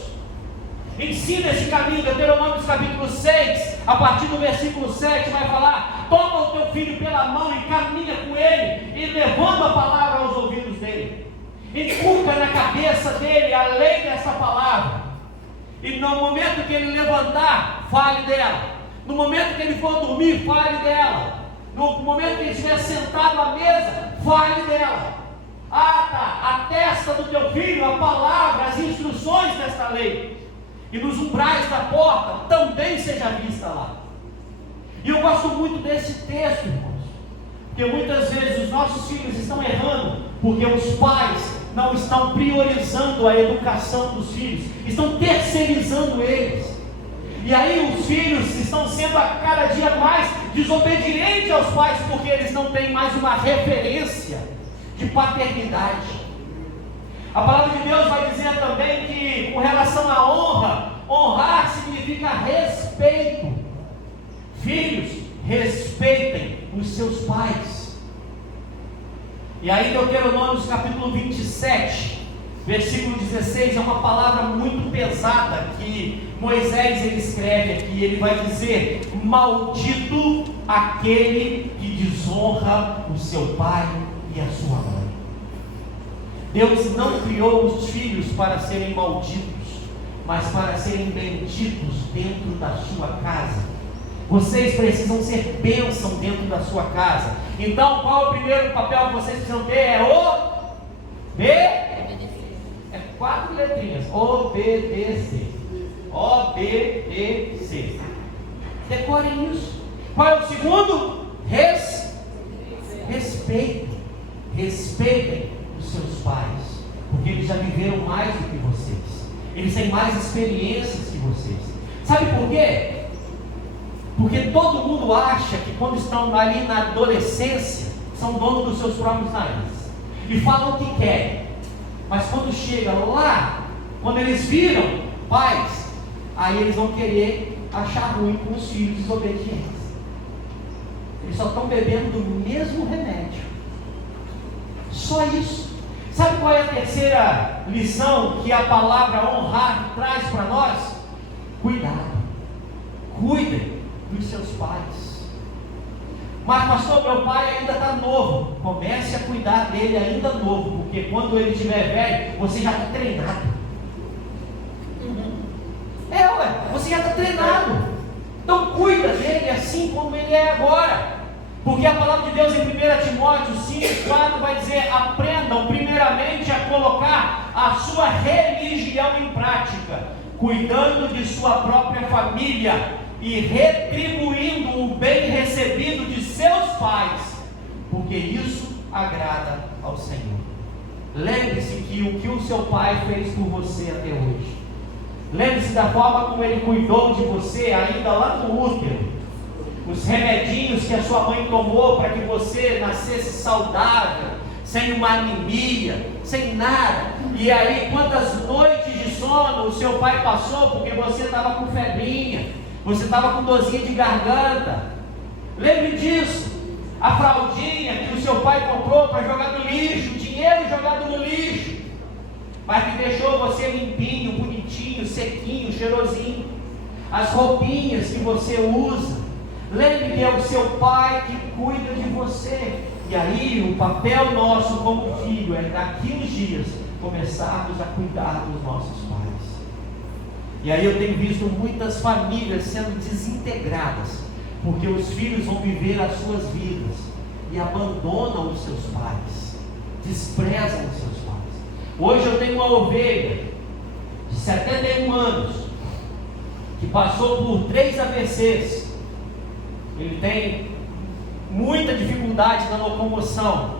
Ensina esse caminho. Deuteronômio capítulo 6, a partir do versículo 7, vai falar: toma o teu filho pela mão e caminha com ele, e levando a palavra aos ouvidos dele. Inculca na cabeça dele a lei dessa palavra. E no momento que ele levantar, fale dela. No momento que ele for dormir, fale dela. No momento que ele estiver sentado à mesa, fale dela. Ata a testa do teu filho a palavra, as instruções desta lei. E nos umbrais da porta também seja vista lá. E eu gosto muito desse texto, irmãos, porque muitas vezes os nossos filhos estão errando porque os pais não estão priorizando a educação dos filhos, estão terceirizando eles. E aí os filhos estão sendo a cada dia mais desobedientes aos pais, porque eles não têm mais uma referência de paternidade. A palavra de Deus vai dizer também que, com relação à honra, honrar significa respeito. Filhos, respeitem os seus pais. E aí Deuteronômio capítulo 27, versículo 16, é uma palavra muito pesada que Moisés ele escreve aqui. Ele vai dizer: maldito aquele que desonra o seu pai e a sua mãe. Deus não criou os filhos para serem malditos, mas para serem benditos dentro da sua casa. Vocês precisam ser bênção dentro da sua casa. Então, qual é o primeiro papel que vocês precisam ter? É é 4 letrinhas. Obedecer. Obedecer. Decorem isso. Qual é o segundo? Respeito. Respeitem os seus pais, porque eles já viveram mais do que vocês. Eles têm mais experiências que vocês. Sabe por quê? Porque todo mundo acha que quando estão ali na adolescência, são donos dos seus próprios narizes e falam o que querem. Mas quando chega lá, quando eles viram pais, aí eles vão querer achar ruim com os filhos desobedientes. Eles só estão bebendo do mesmo remédio. Só isso. Sabe qual é a terceira lição que a palavra honrar traz para nós? Cuidado. Cuidem dos seus pais. Mas pastor, meu pai ainda está novo. Comece a cuidar dele ainda novo, porque quando ele estiver velho, você já está treinado. Você já está treinado. Então cuida dele assim como ele é agora. Porque a palavra de Deus em 1 Timóteo 5,4 vai dizer: aprendam primeiramente a colocar a sua religião em prática, cuidando de sua própria família e retribuindo o bem recebido de seus pais, porque isso agrada ao Senhor. Lembre-se que o que o seu pai fez por você até hoje. Lembre-se da forma como ele cuidou de você ainda lá no útero. Os remedinhos que a sua mãe tomou para que você nascesse saudável, sem uma anemia, sem nada. E aí quantas noites de sono o seu pai passou porque você estava com febrinha, você estava com dorzinha de garganta. Lembre disso. A fraldinha que o seu pai comprou para jogar no lixo, dinheiro jogado no lixo, mas que deixou você limpinho, bonitinho, sequinho, cheirosinho. As roupinhas que você usa. Lembre que é o seu pai que cuida de você. E aí o papel nosso como filho é daqui uns dias começarmos a cuidar dos nossos pais. E aí eu tenho visto muitas famílias sendo desintegradas, porque os filhos vão viver as suas vidas e abandonam os seus pais, desprezam os seus pais. Hoje eu tenho uma ovelha de 71 anos que passou por 3 AVCs. Ele tem muita dificuldade na locomoção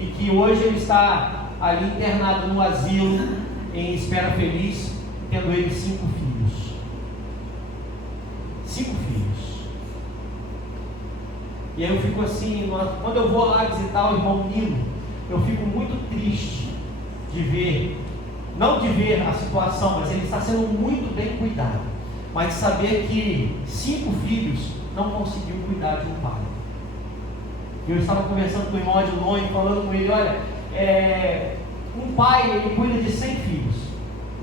e que hoje ele está ali internado no asilo em espera feliz, tendo ele 5 filhos. 5 filhos. E aí eu fico assim, quando eu vou lá visitar o irmão Nilo, eu fico muito triste de ver, não de ver a situação, mas ele está sendo muito bem cuidado, mas de saber que 5 filhos não conseguiu cuidar de um pai. Eu estava conversando com o irmão Adilon e falando com ele, olha, um pai, ele cuida de 100 filhos,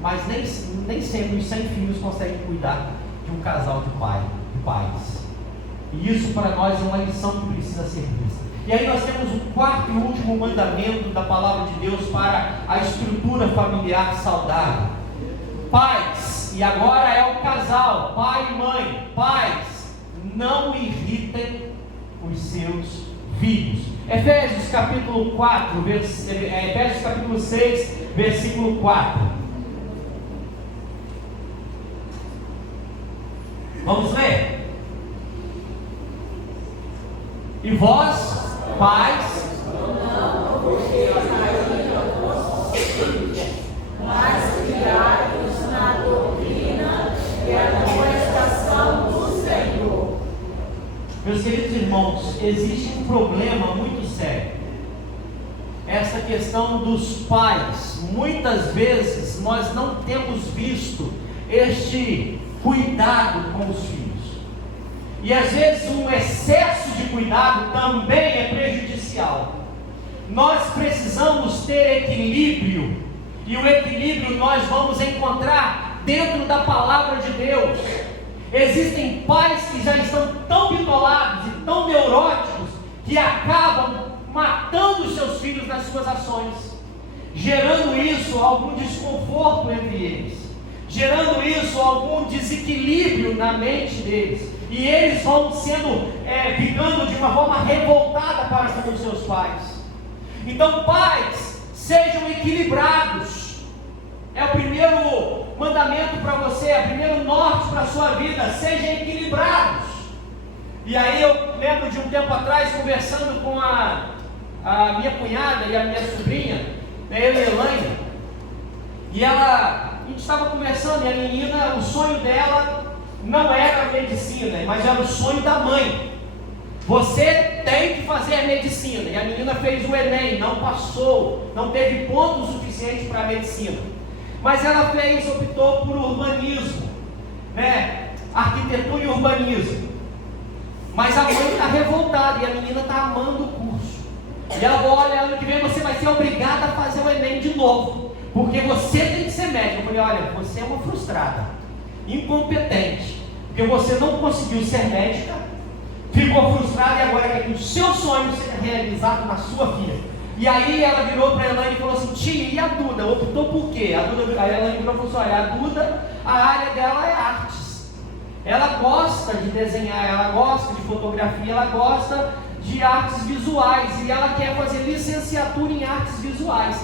mas nem sempre os 100 filhos conseguem cuidar de um casal de pais. E isso para nós é uma lição que precisa ser vista. E aí nós temos o 4º e último mandamento da palavra de Deus para a estrutura familiar saudável. Pais, e agora é o casal, pai e mãe, pais, não irritem os seus filhos. Efésios capítulo 6, versículo 4. Vamos ler? E vós, pais, mas criados na doutrina e amonestação do Senhor. Meus queridos irmãos, existe um problema muito sério. Essa questão dos pais. Muitas vezes nós não temos visto este cuidado com os filhos. E às vezes um excesso de cuidado também é prejudicial. Nós precisamos ter equilíbrio. E o equilíbrio nós vamos encontrar dentro da palavra de Deus. Existem pais que já estão tão bitolados e tão neuróticos que acabam matando os seus filhos nas suas ações, gerando isso algum desconforto entre eles, gerando isso algum desequilíbrio na mente deles, e eles vão ficando de uma forma revoltada para com os seus pais. Então, pais, sejam equilibrados. É o primeiro mandamento para você, é o primeiro norte para a sua vida. Sejam equilibrados. E aí eu lembro de um tempo atrás, conversando com a minha cunhada e a minha sobrinha, eu e a Elaine, e a gente estava conversando, e a menina, o sonho dela não era a medicina, mas era o sonho da mãe. Você tem que fazer medicina. E a menina fez o Enem, não passou, não teve ponto suficiente para a medicina. Mas ela optou por urbanismo, arquitetura e urbanismo. Mas a mãe está revoltada e a menina está amando o curso. E ela falou, olha, ano que vem você vai ser obrigada a fazer o Enem de novo, porque você tem que ser médica. Eu falei, olha, você é uma frustrada, incompetente, porque você não conseguiu ser médica, ficou frustrada e agora quer que o seu sonho seja realizado na sua filha. E aí ela virou para a Elaine e falou assim, tia, e a Duda? Optou por quê? A Elaine virou e falou assim, olha, a Duda, a área dela é artes. Ela gosta de desenhar, ela gosta de fotografia, ela gosta de artes visuais, e ela quer fazer licenciatura em artes visuais.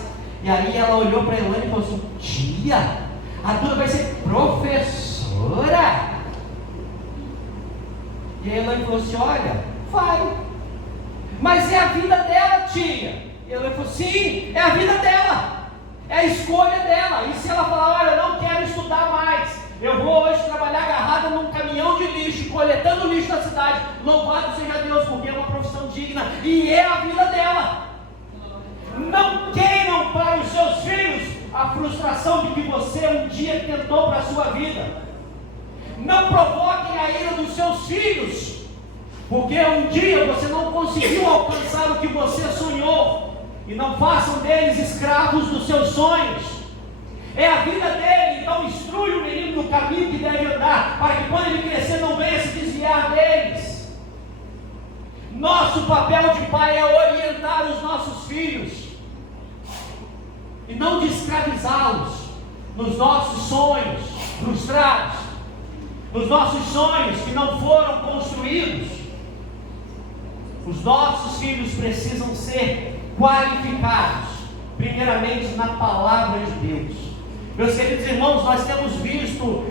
E aí ela olhou para a Elaine e falou assim, tia, a Duda vai ser professora? E a Elaine falou assim, olha, vai, mas é a vida dela, tia. E a Elaine falou, sim, é a vida dela, é a escolha dela. E se ela falar, olha, eu não quero estudar mais, eu vou hoje trabalhar agarrada num caminhão de lixo, coletando lixo na cidade, louvado seja Deus, porque é uma profissão digna, e é a vida dela. Não queiram para os seus filhos a frustração de que você um dia tentou para a sua vida. Não provoquem a ira dos seus filhos, porque um dia você não conseguiu alcançar o que você sonhou. E não façam deles escravos dos seus sonhos. É a vida dele, então instrui o menino no caminho que deve andar, para que quando ele crescer não venha se desviar deles. Nosso papel de pai é orientar os nossos filhos, e não de escravizá-los nos nossos sonhos frustrados, nos nossos sonhos que não foram construídos. Os nossos filhos precisam ser qualificados, primeiramente na palavra de Deus. Meus queridos irmãos, nós temos visto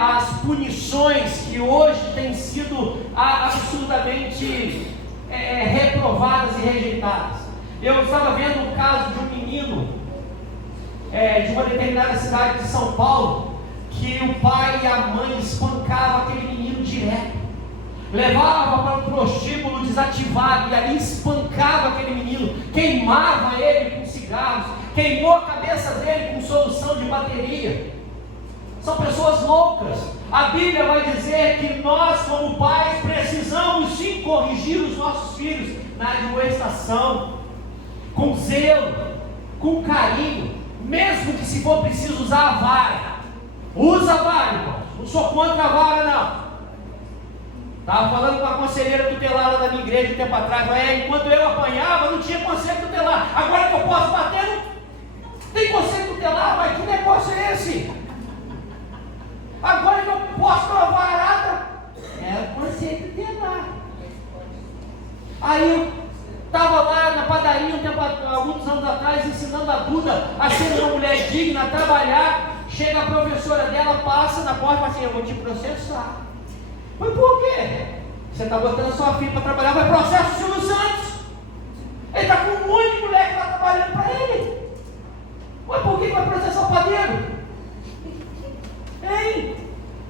as punições que hoje têm sido absurdamente reprovadas e rejeitadas. Eu estava vendo um caso de um menino de uma determinada cidade de São Paulo, que o pai e a mãe espancavam aquele menino direto, levava para o prostíbulo desativado e ali espancava aquele menino, queimava ele com cigarros, queimou a cabeça dele com solução de bateria. São pessoas loucas. A Bíblia vai dizer que nós, como pais, precisamos sim corrigir os nossos filhos na admoestação, com zelo, com carinho, mesmo que se for preciso usar a vara. Usa a vara, irmão. Não sou contra a vara, não. Estava falando com a conselheira tutelar lá da minha igreja um tempo atrás. Enquanto eu apanhava, não tinha conselho tutelar. Agora que eu posso bater, não tem conselho tutelar. Mas que negócio é esse? Agora que eu posso dar uma varada, é o conselho tutelar. Aí eu estava lá na padaria alguns anos atrás, ensinando a Duda a ser uma mulher digna, a trabalhar. Chega a professora dela, passa na porta e fala assim: eu vou te processar. Mas por quê? Você está botando a sua filha para trabalhar, vai processo o Silvio Santos. Ele está com um monte de mulher que está trabalhando para ele. Mas por que vai processar o padeiro? Hein?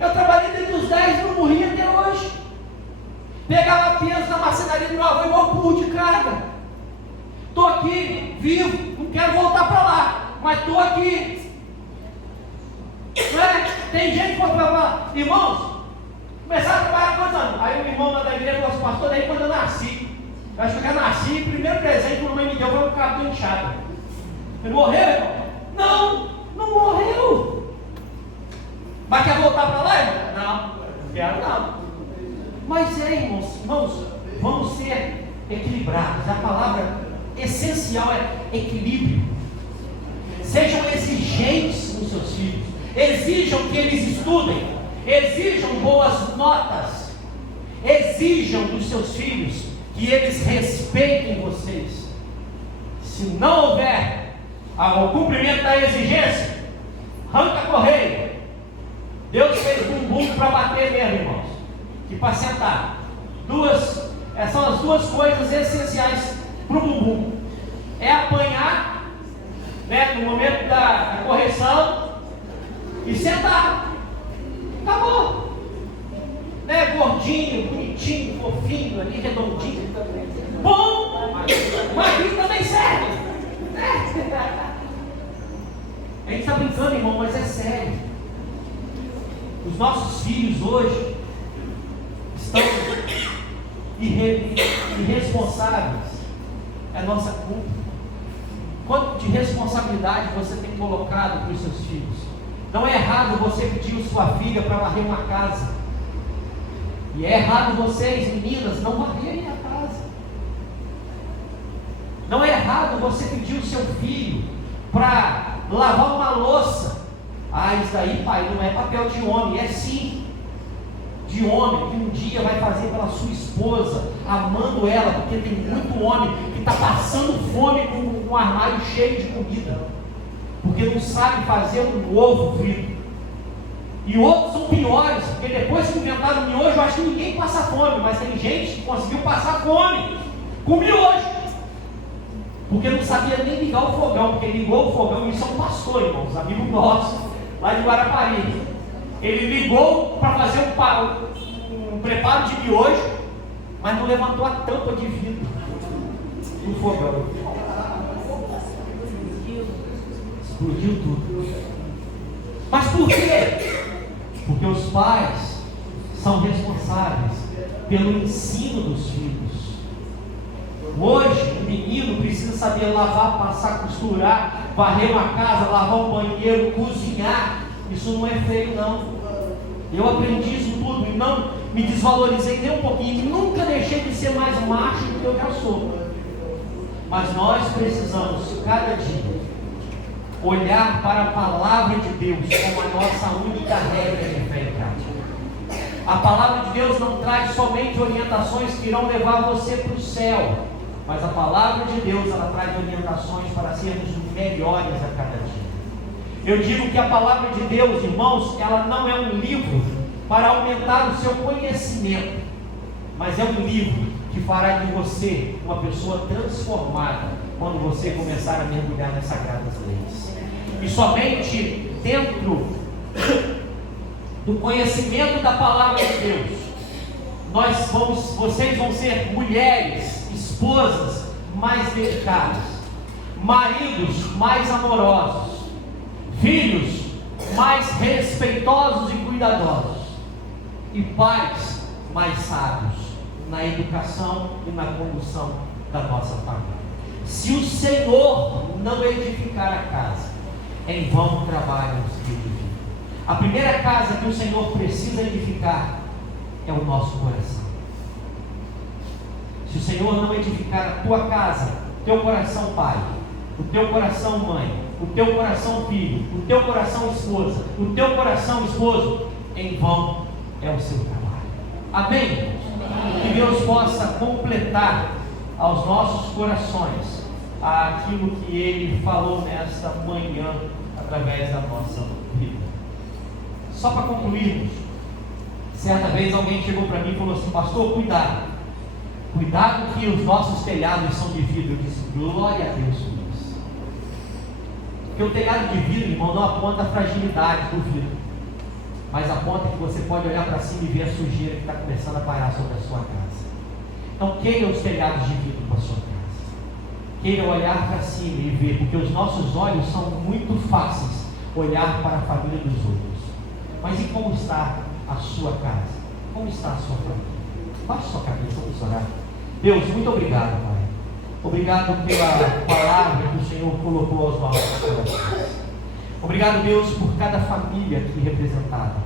Eu trabalhei desde os 10 e não morri até hoje. Pegava peso na marcenaria do meu avô igual burro de carga. Estou aqui, vivo, não quero voltar para lá, mas estou aqui. Não é? Tem gente que pode falar: irmãos, começaram a trabalhar há quantos anos? Aí o irmão lá da igreja falou assim: pastor, daí quando eu nasci. Eu acho que eu já nasci, o primeiro presente que a mamãe me deu foi um carro inchado. Ele morreu, irmão? Não morreu. Mas quer voltar para lá, irmão? Não quero não. Mas irmãos, vamos ser equilibrados. A palavra essencial é equilíbrio. Sejam exigentes com seus filhos. Exijam que eles estudem. Exijam boas notas. Exijam dos seus filhos que eles respeitem vocês. Se não houver o cumprimento da exigência, arranca a correia. Deus fez bumbum para bater mesmo, irmãos, e para sentar. São as duas coisas essenciais para o bumbum: é apanhar, né, no momento da correção, e sentar. Acabou. Né, gordinho, bonitinho, fofinho, ali, redondinho. Bom, magrinho também serve. A gente está brincando, irmão, mas é sério. Os nossos filhos hoje estão irresponsáveis. É nossa culpa. Quanto de responsabilidade você tem colocado para os seus filhos? Não é errado você pedir sua filha para varrer uma casa. E é errado vocês, meninas, não varrerem a casa. Não é errado você pedir o seu filho para lavar uma louça. Isso daí, pai, não é papel de homem. É sim de homem, que um dia vai fazer pela sua esposa, amando ela, porque tem muito homem que está passando fome com um armário cheio de comida, porque não sabe fazer um ovo frito. E outros são piores, porque depois que inventaram o miojo, eu acho que ninguém passa fome, mas tem gente que conseguiu passar fome com miojo, porque não sabia nem ligar o fogão, porque ligou o fogão. Isso é um pastor, irmãos, amigo nosso, lá de Guarapari. Ele ligou para fazer um preparo de miojo, mas não levantou a tampa de vidro do fogão. Explodiu tudo. Mas por quê? Porque os pais são responsáveis pelo ensino dos filhos. Hoje, o menino precisa saber lavar, passar, costurar, varrer uma casa, lavar um banheiro, cozinhar. Isso não é feio, não. Eu aprendi isso tudo e não me desvalorizei nem um pouquinho. Nunca deixei de ser mais macho do que eu já sou. Mas nós precisamos, cada dia, olhar para a palavra de Deus como a nossa única regra de fé e prática. A palavra de Deus não traz somente orientações que irão levar você para o céu, mas a palavra de Deus, ela traz orientações para sermos melhores a cada dia. Eu digo que a palavra de Deus, irmãos, ela não é um livro para aumentar o seu conhecimento, mas é um livro que fará de você uma pessoa transformada quando você começar a mergulhar nas sagradas leis. E somente dentro do conhecimento da palavra de Deus vocês vão ser mulheres, esposas mais dedicadas, maridos mais amorosos, filhos mais respeitosos e cuidadosos, e pais mais sábios na educação e na condução da nossa família. Se o Senhor não edificar a casa, em vão trabalham os que edificam. A primeira casa que o Senhor precisa edificar é o nosso coração. Se o Senhor não edificar a tua casa, teu coração pai, o teu coração mãe, o teu coração filho, o teu coração esposa, o teu coração esposo, em vão é o seu trabalho. Amém? Que Deus possa completar aos nossos corações aquilo que Ele falou nesta manhã através da nossa vida. Só para concluirmos, certa vez alguém chegou para mim e falou assim: pastor, cuidado que os nossos telhados são de vidro. Eu disse: glória a Deus por isso. Porque o telhado de vidro, irmão, não aponta a fragilidade do vidro, mas aponta que você pode olhar para cima e ver a sujeira que está começando a parar sobre a sua casa. Então queira os telhados de vidro para a sua casa. Queira olhar para cima e ver, porque os nossos olhos são muito fáceis olhar para a família dos outros. Mas e como está a sua casa? Como está a sua família? Baixe sua cabeça, vamos orar. Deus, muito obrigado, Pai. Obrigado pela palavra que o Senhor colocou aos nossos corações. Obrigado, Deus, por cada família aqui representada.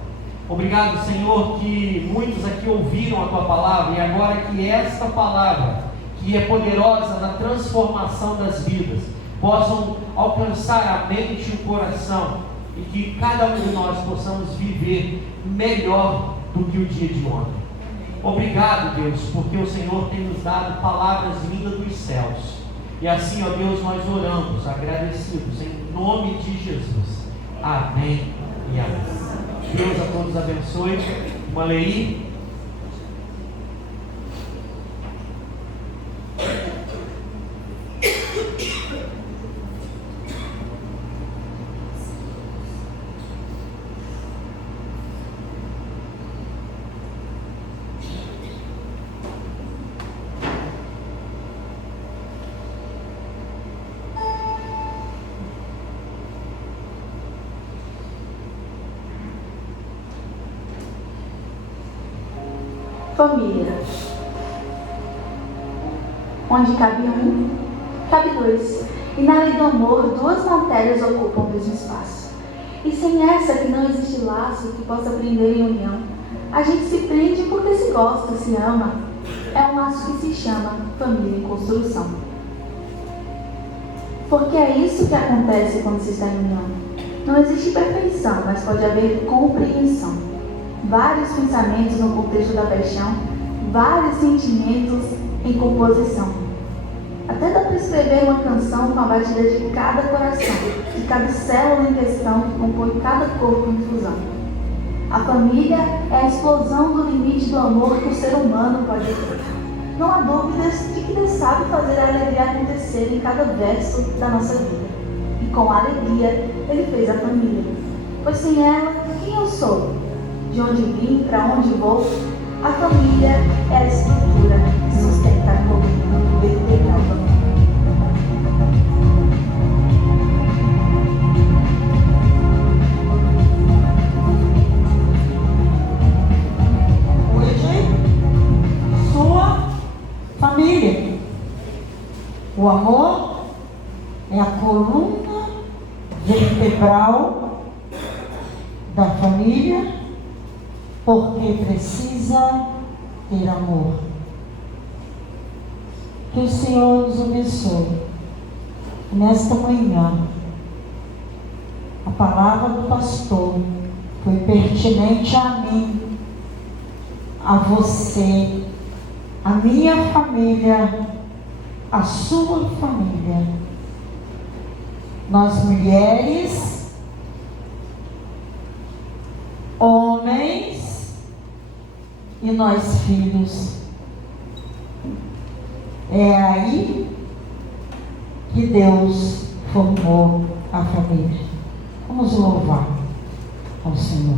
Obrigado, Senhor, que muitos aqui ouviram a Tua palavra, e agora que esta palavra, que é poderosa na transformação das vidas, possam alcançar a mente e o coração, e que cada um de nós possamos viver melhor do que o dia de ontem. Obrigado, Deus, porque o Senhor tem nos dado palavras vindas dos céus. E assim, ó Deus, nós oramos, agradecidos, em nome de Jesus. Amém e amém. Deus a todos abençoe. Malei. Família. Onde cabe um, cabe dois. E na lei do amor, duas matérias ocupam o mesmo espaço. E sem essa que não existe laço que possa prender em união. A gente se prende porque se gosta, se ama. É um laço que se chama família em construção. Porque é isso que acontece quando se está em união. Não existe perfeição, mas pode haver compreensão. Vários pensamentos no contexto da paixão, vários sentimentos em composição. Até dá para escrever uma canção com a batida de cada coração, de cada célula em questão que compõe cada corpo em fusão. A família é a explosão do limite do amor que o ser humano pode ter. Não há dúvidas de que Deus sabe fazer a alegria acontecer em cada verso da nossa vida. E com a alegria, Ele fez a família. Pois sem ela, quem eu sou? De onde vim, para onde vou? A família é a estrutura que sustenta a coluna vertebral da família. Hoje, sua família. O amor é a coluna vertebral da família, porque precisa ter amor. Que o Senhor nos abençoe. Nesta manhã, a palavra do pastor foi pertinente a mim, a você, a minha família, a sua família. Nós mulheres, homens, e nós filhos. É aí que Deus formou a família. Vamos louvar ao Senhor.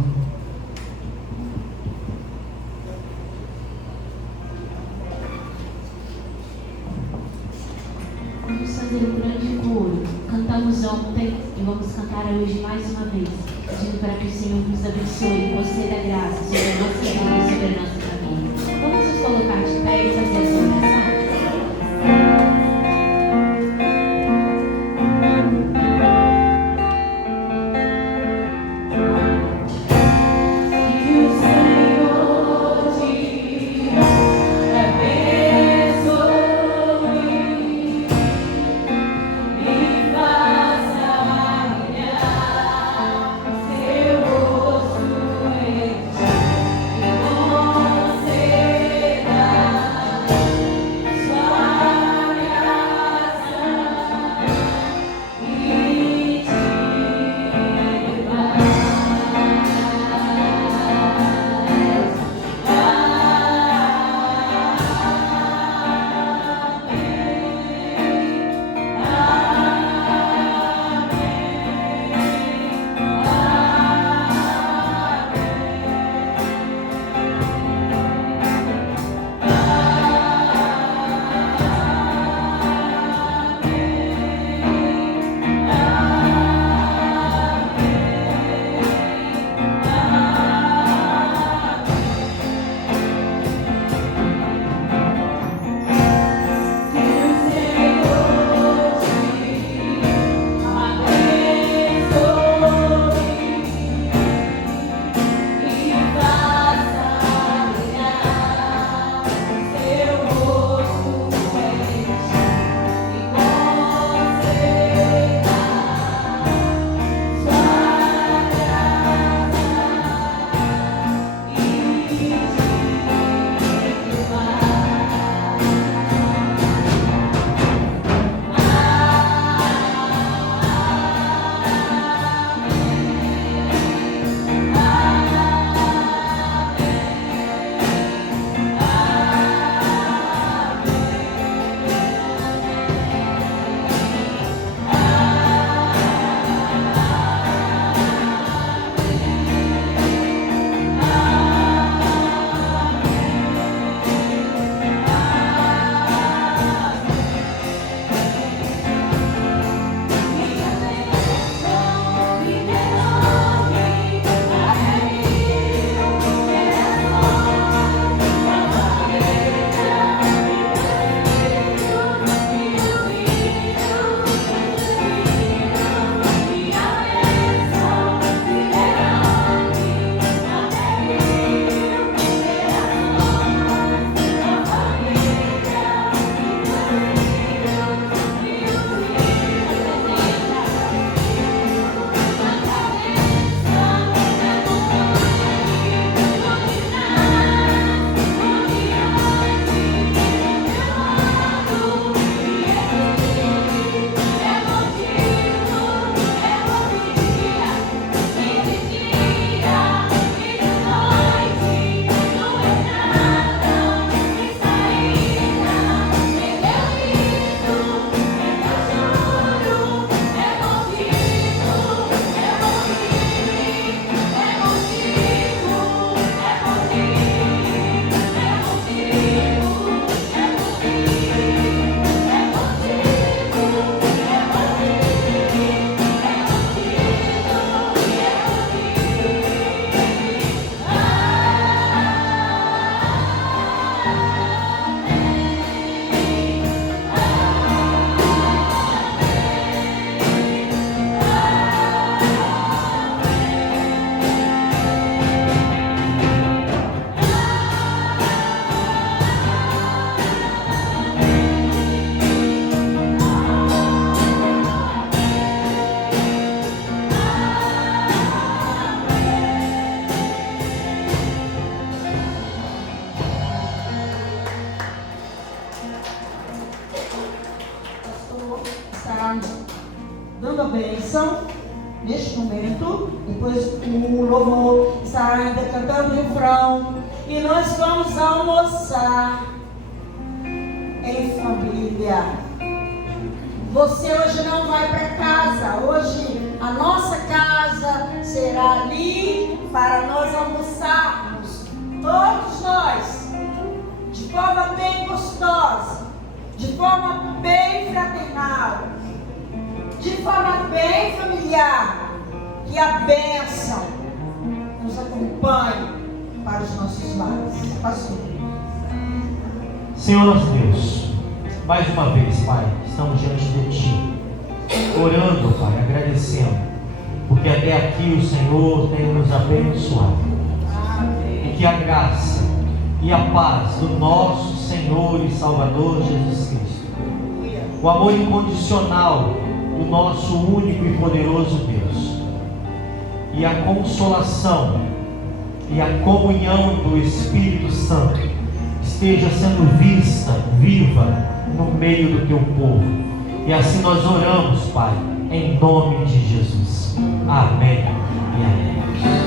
Vamos fazer um grande coro. Cantamos ontem e vamos cantar hoje mais uma vez, pedindo para que o Senhor nos abençoe e conceda graça sobre a nossa vida e sobre a nossa família. Vamos nos colocar de pé e fazer essa oração? dando a bênção neste momento. Depois o louvor está ainda cantando o refrão. E nós vamos almoçar em família. Você hoje não vai para casa. Hoje a nossa casa será ali para nós almoçarmos. Todos nós, de forma bem gostosa, de forma bem fraternal. e a bênção nos acompanhe para os nossos lares. Pastor. Senhor nosso Deus, mais uma vez, Pai, estamos diante de Ti, orando, Pai, agradecendo, porque até aqui o Senhor tem nos abençoado. E que a graça e a paz do nosso Senhor e Salvador Jesus Cristo, o amor incondicional do nosso único e poderoso Deus, e a consolação e a comunhão do Espírito Santo esteja sendo vista, viva, no meio do Teu povo. E assim nós oramos, Pai, em nome de Jesus. Amém e amém.